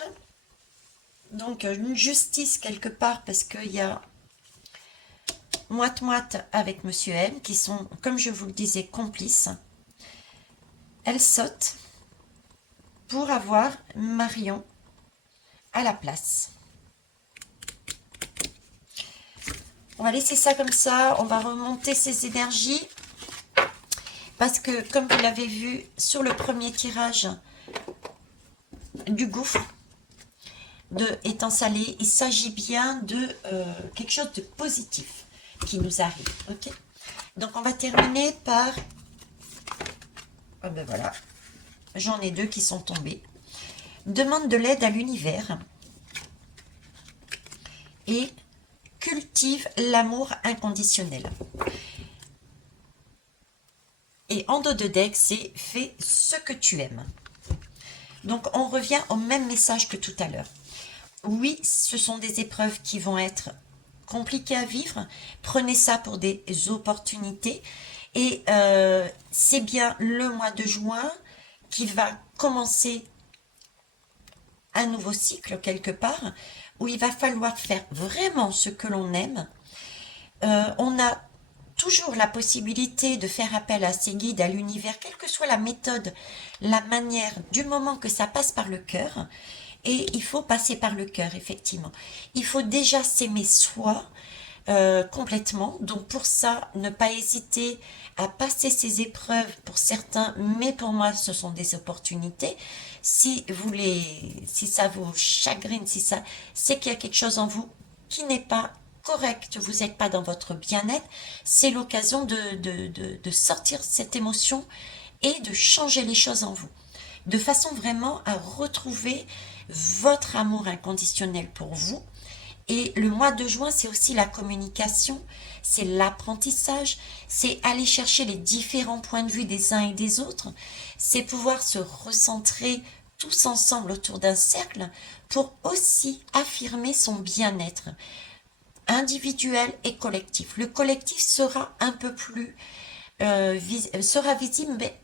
Donc, une justice quelque part, parce qu'il y a moite-moite avec Monsieur M, qui sont, comme je vous le disais, complices. Elle saute pour avoir Marion à la place. On va laisser ça comme ça. On va remonter ces énergies. Parce que, comme vous l'avez vu sur le premier tirage du gouffre, de étant salé, il s'agit bien de quelque chose de positif qui nous arrive. Ok. Donc, on va terminer par... Oh ben voilà. J'en ai deux qui sont tombés. Demande de l'aide à l'univers. Et cultive l'amour inconditionnel. Et en dos de deck, c'est fais ce que tu aimes. Donc, on revient au même message que tout à l'heure. Oui, ce sont des épreuves qui vont être compliquées à vivre. Prenez ça pour des opportunités. Et c'est bien le mois de juin qui va commencer un nouveau cycle quelque part, où il va falloir faire vraiment ce que l'on aime. On a toujours la possibilité de faire appel à ses guides, à l'univers, quelle que soit la méthode, la manière, du moment que ça passe par le cœur. Et il faut passer par le cœur, effectivement. Il faut déjà s'aimer soi complètement. Donc pour ça, ne pas hésiter à passer ces épreuves pour certains, mais pour moi, ce sont des opportunités. Si ça vous chagrine, c'est qu'il y a quelque chose en vous qui n'est pas correct, vous n'êtes pas dans votre bien-être, c'est l'occasion de sortir cette émotion et de changer les choses en vous, de façon vraiment à retrouver votre amour inconditionnel pour vous. Et le mois de juin, c'est aussi la communication, c'est l'apprentissage, c'est aller chercher les différents points de vue des uns et des autres, c'est pouvoir se recentrer tous ensemble autour d'un cercle pour aussi affirmer son bien-être individuel et collectif. Le collectif sera un peu plus sera visible, mais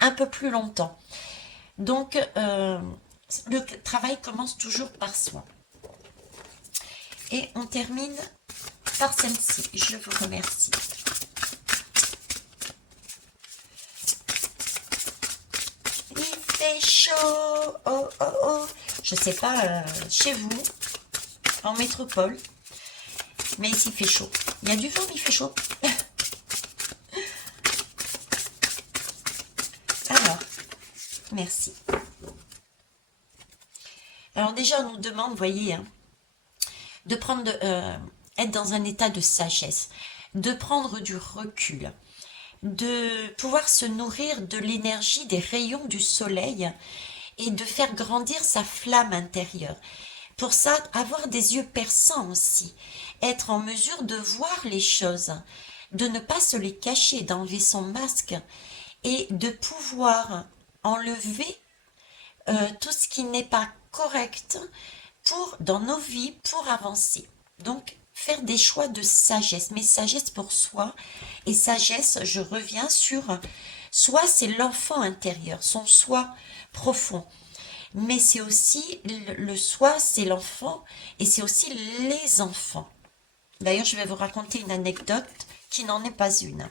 un peu plus longtemps. Donc, le travail commence toujours par soi. Et on termine par celle-ci. Je vous remercie. Il fait chaud. Oh, oh, oh. Je sais pas chez vous, en métropole, mais ici il fait chaud. Il y a du vent, mais il fait chaud. Alors, merci. Alors déjà, on nous demande, vous voyez, hein, de prendre, être dans un état de sagesse, de prendre du recul, de pouvoir se nourrir de l'énergie des rayons du soleil et de faire grandir sa flamme intérieure. Pour ça, avoir des yeux perçants aussi, être en mesure de voir les choses, de ne pas se les cacher, d'enlever son masque et de pouvoir enlever tout ce qui n'est pas correct dans nos vies pour avancer. Donc, faire des choix de sagesse, mais sagesse pour soi. Et sagesse, je reviens sur soi, c'est l'enfant intérieur, son soi profond. Mais c'est aussi le soi, c'est l'enfant, et c'est aussi les enfants. D'ailleurs, je vais vous raconter une anecdote qui n'en est pas une.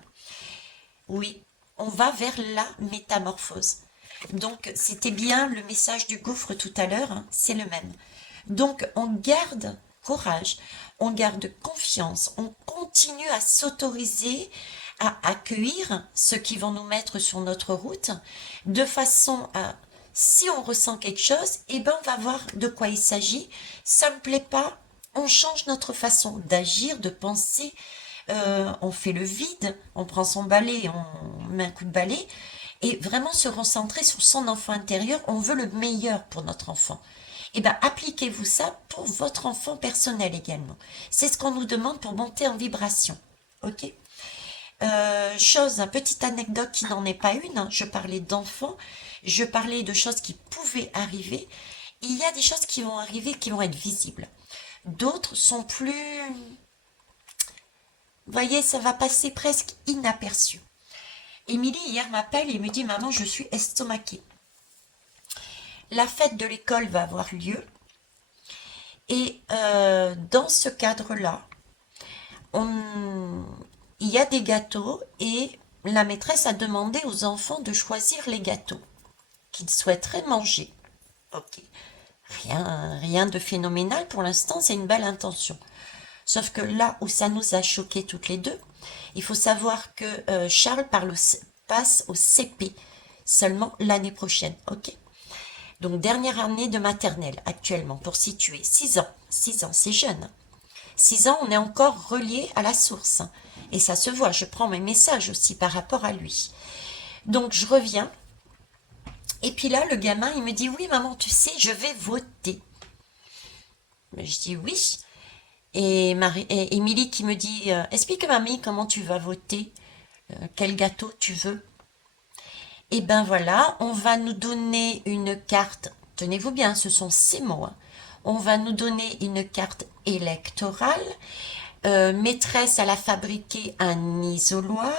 Oui, on va vers la métamorphose. Donc, c'était bien le message du gouffre tout à l'heure, hein, c'est le même. Donc, on garde courage, on garde confiance, on continue à s'autoriser à accueillir ceux qui vont nous mettre sur notre route, de façon à, si on ressent quelque chose, eh ben on va voir de quoi il s'agit. Ça me plaît pas, on change notre façon d'agir, de penser, on fait le vide, on prend son balai, on met un coup de balai, et vraiment se recentrer sur son enfant intérieur. On veut le meilleur pour notre enfant. Eh bien, appliquez-vous ça pour votre enfant personnel également. C'est ce qu'on nous demande pour monter en vibration. Ok. Petite anecdote qui n'en est pas une. Hein. Je parlais d'enfants, je parlais de choses qui pouvaient arriver. Il y a des choses qui vont arriver, qui vont être visibles. D'autres sont plus... Vous voyez, ça va passer presque inaperçu. Émilie, hier, m'appelle et me dit « Maman, je suis estomaquée. » La fête de l'école va avoir lieu. Et dans ce cadre-là, il y a des gâteaux et la maîtresse a demandé aux enfants de choisir les gâteaux qu'ils souhaiteraient manger. Ok. Rien de phénoménal pour l'instant, c'est une belle intention. Sauf que là où ça nous a choqués toutes les deux, il faut savoir que Charles passe au CP seulement l'année prochaine, ok? Donc dernière année de maternelle actuellement, pour situer, 6 ans. 6 ans, c'est jeune. 6 ans, on est encore relié à la source. Et ça se voit, je prends mes messages aussi par rapport à lui. Donc je reviens. Et puis là, le gamin, il me dit, oui maman, tu sais, je vais voter. Je dis oui. Et Émilie qui me dit, explique mamie comment tu vas voter, quel gâteau tu veux. Et ben voilà, on va nous donner une carte, tenez-vous bien, ce sont ces mots, hein. On va nous donner une carte électorale, maîtresse, elle a fabriqué un isoloir,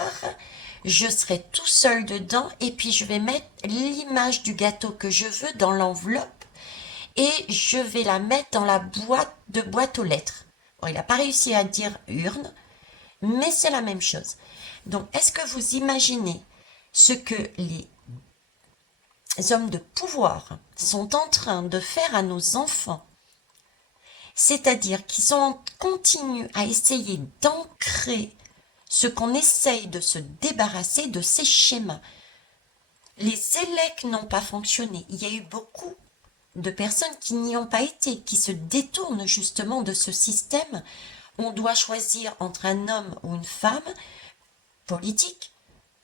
je serai tout seul dedans et puis je vais mettre l'image du gâteau que je veux dans l'enveloppe et je vais la mettre dans la boîte aux lettres. Bon, il n'a pas réussi à dire urne, mais c'est la même chose. Donc, est-ce que vous imaginez ce que les hommes de pouvoir sont en train de faire à nos enfants? C'est-à-dire qu'ils sont en continu à essayer d'ancrer ce qu'on essaye de se débarrasser de ces schémas. Les ELEC n'ont pas fonctionné. Il y a eu beaucoup de personnes qui n'y ont pas été, qui se détournent justement de ce système. On doit choisir entre un homme ou une femme politique,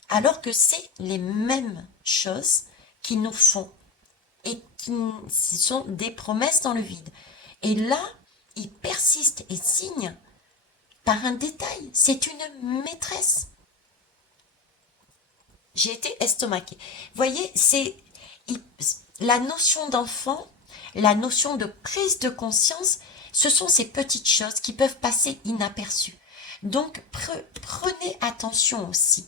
alors que c'est les mêmes choses qui nous font et qui sont des promesses dans le vide. Et là, ils persistent et signent par un détail. C'est une maîtresse. J'ai été estomaquée. Vous voyez, c'est la notion d'enfant, la notion de prise de conscience, ce sont ces petites choses qui peuvent passer inaperçues. Donc, prenez attention aussi.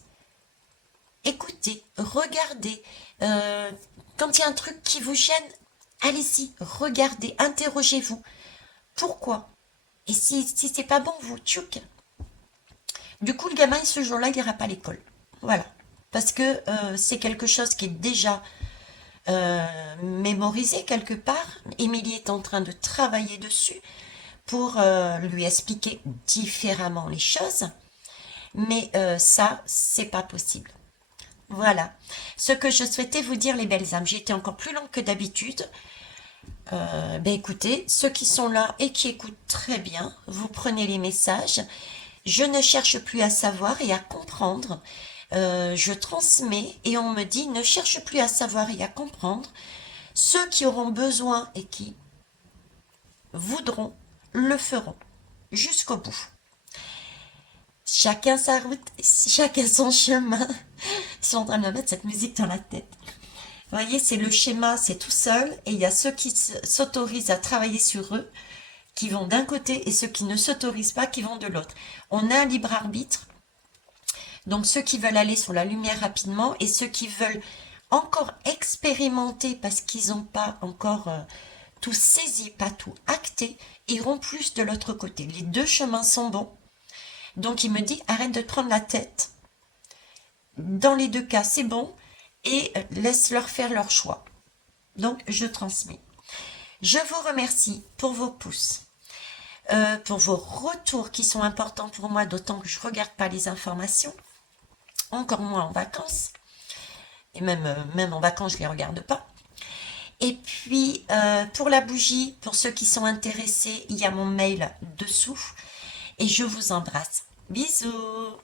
Écoutez, regardez. Quand il y a un truc qui vous gêne, allez-y, regardez, interrogez-vous. Pourquoi? Et si c'est pas bon, vous tchouk. Du coup, le gamin, ce jour-là, il n'ira pas à l'école. Voilà. Parce que c'est quelque chose qui est déjà mémorisé quelque part. Émilie est en train de travailler dessus pour lui expliquer différemment les choses. Mais ça, c'est pas possible. Voilà. Ce que je souhaitais vous dire, les belles âmes. J'ai été encore plus longue que d'habitude. Écoutez, ceux qui sont là et qui écoutent très bien, vous prenez les messages. Je ne cherche plus à savoir et à comprendre. Je transmets et on me dit ne cherche plus à savoir et à comprendre. Ceux qui auront besoin et qui voudront le feront jusqu'au bout. Chacun sa route, chacun son chemin. Je suis en train de me mettre cette musique dans la tête. Vous voyez, c'est le schéma, c'est tout seul. Et il y a ceux qui s'autorisent à travailler sur eux, qui vont d'un côté, et ceux qui ne s'autorisent pas, qui vont de l'autre. On a un libre arbitre. Donc ceux qui veulent aller sur la lumière rapidement et ceux qui veulent encore expérimenter parce qu'ils n'ont pas encore tout saisi, pas tout acté, iront plus de l'autre côté. Les deux chemins sont bons. Donc il me dit arrête de te prendre la tête. Dans les deux cas, c'est bon et laisse-leur faire leur choix. Donc je transmets. Je vous remercie pour vos pouces, pour vos retours qui sont importants pour moi, d'autant que je ne regarde pas les informations, encore moins en vacances. Et même en vacances, je ne les regarde pas. Et puis, pour la bougie, pour ceux qui sont intéressés, il y a mon mail dessous. Et je vous embrasse. Bisous!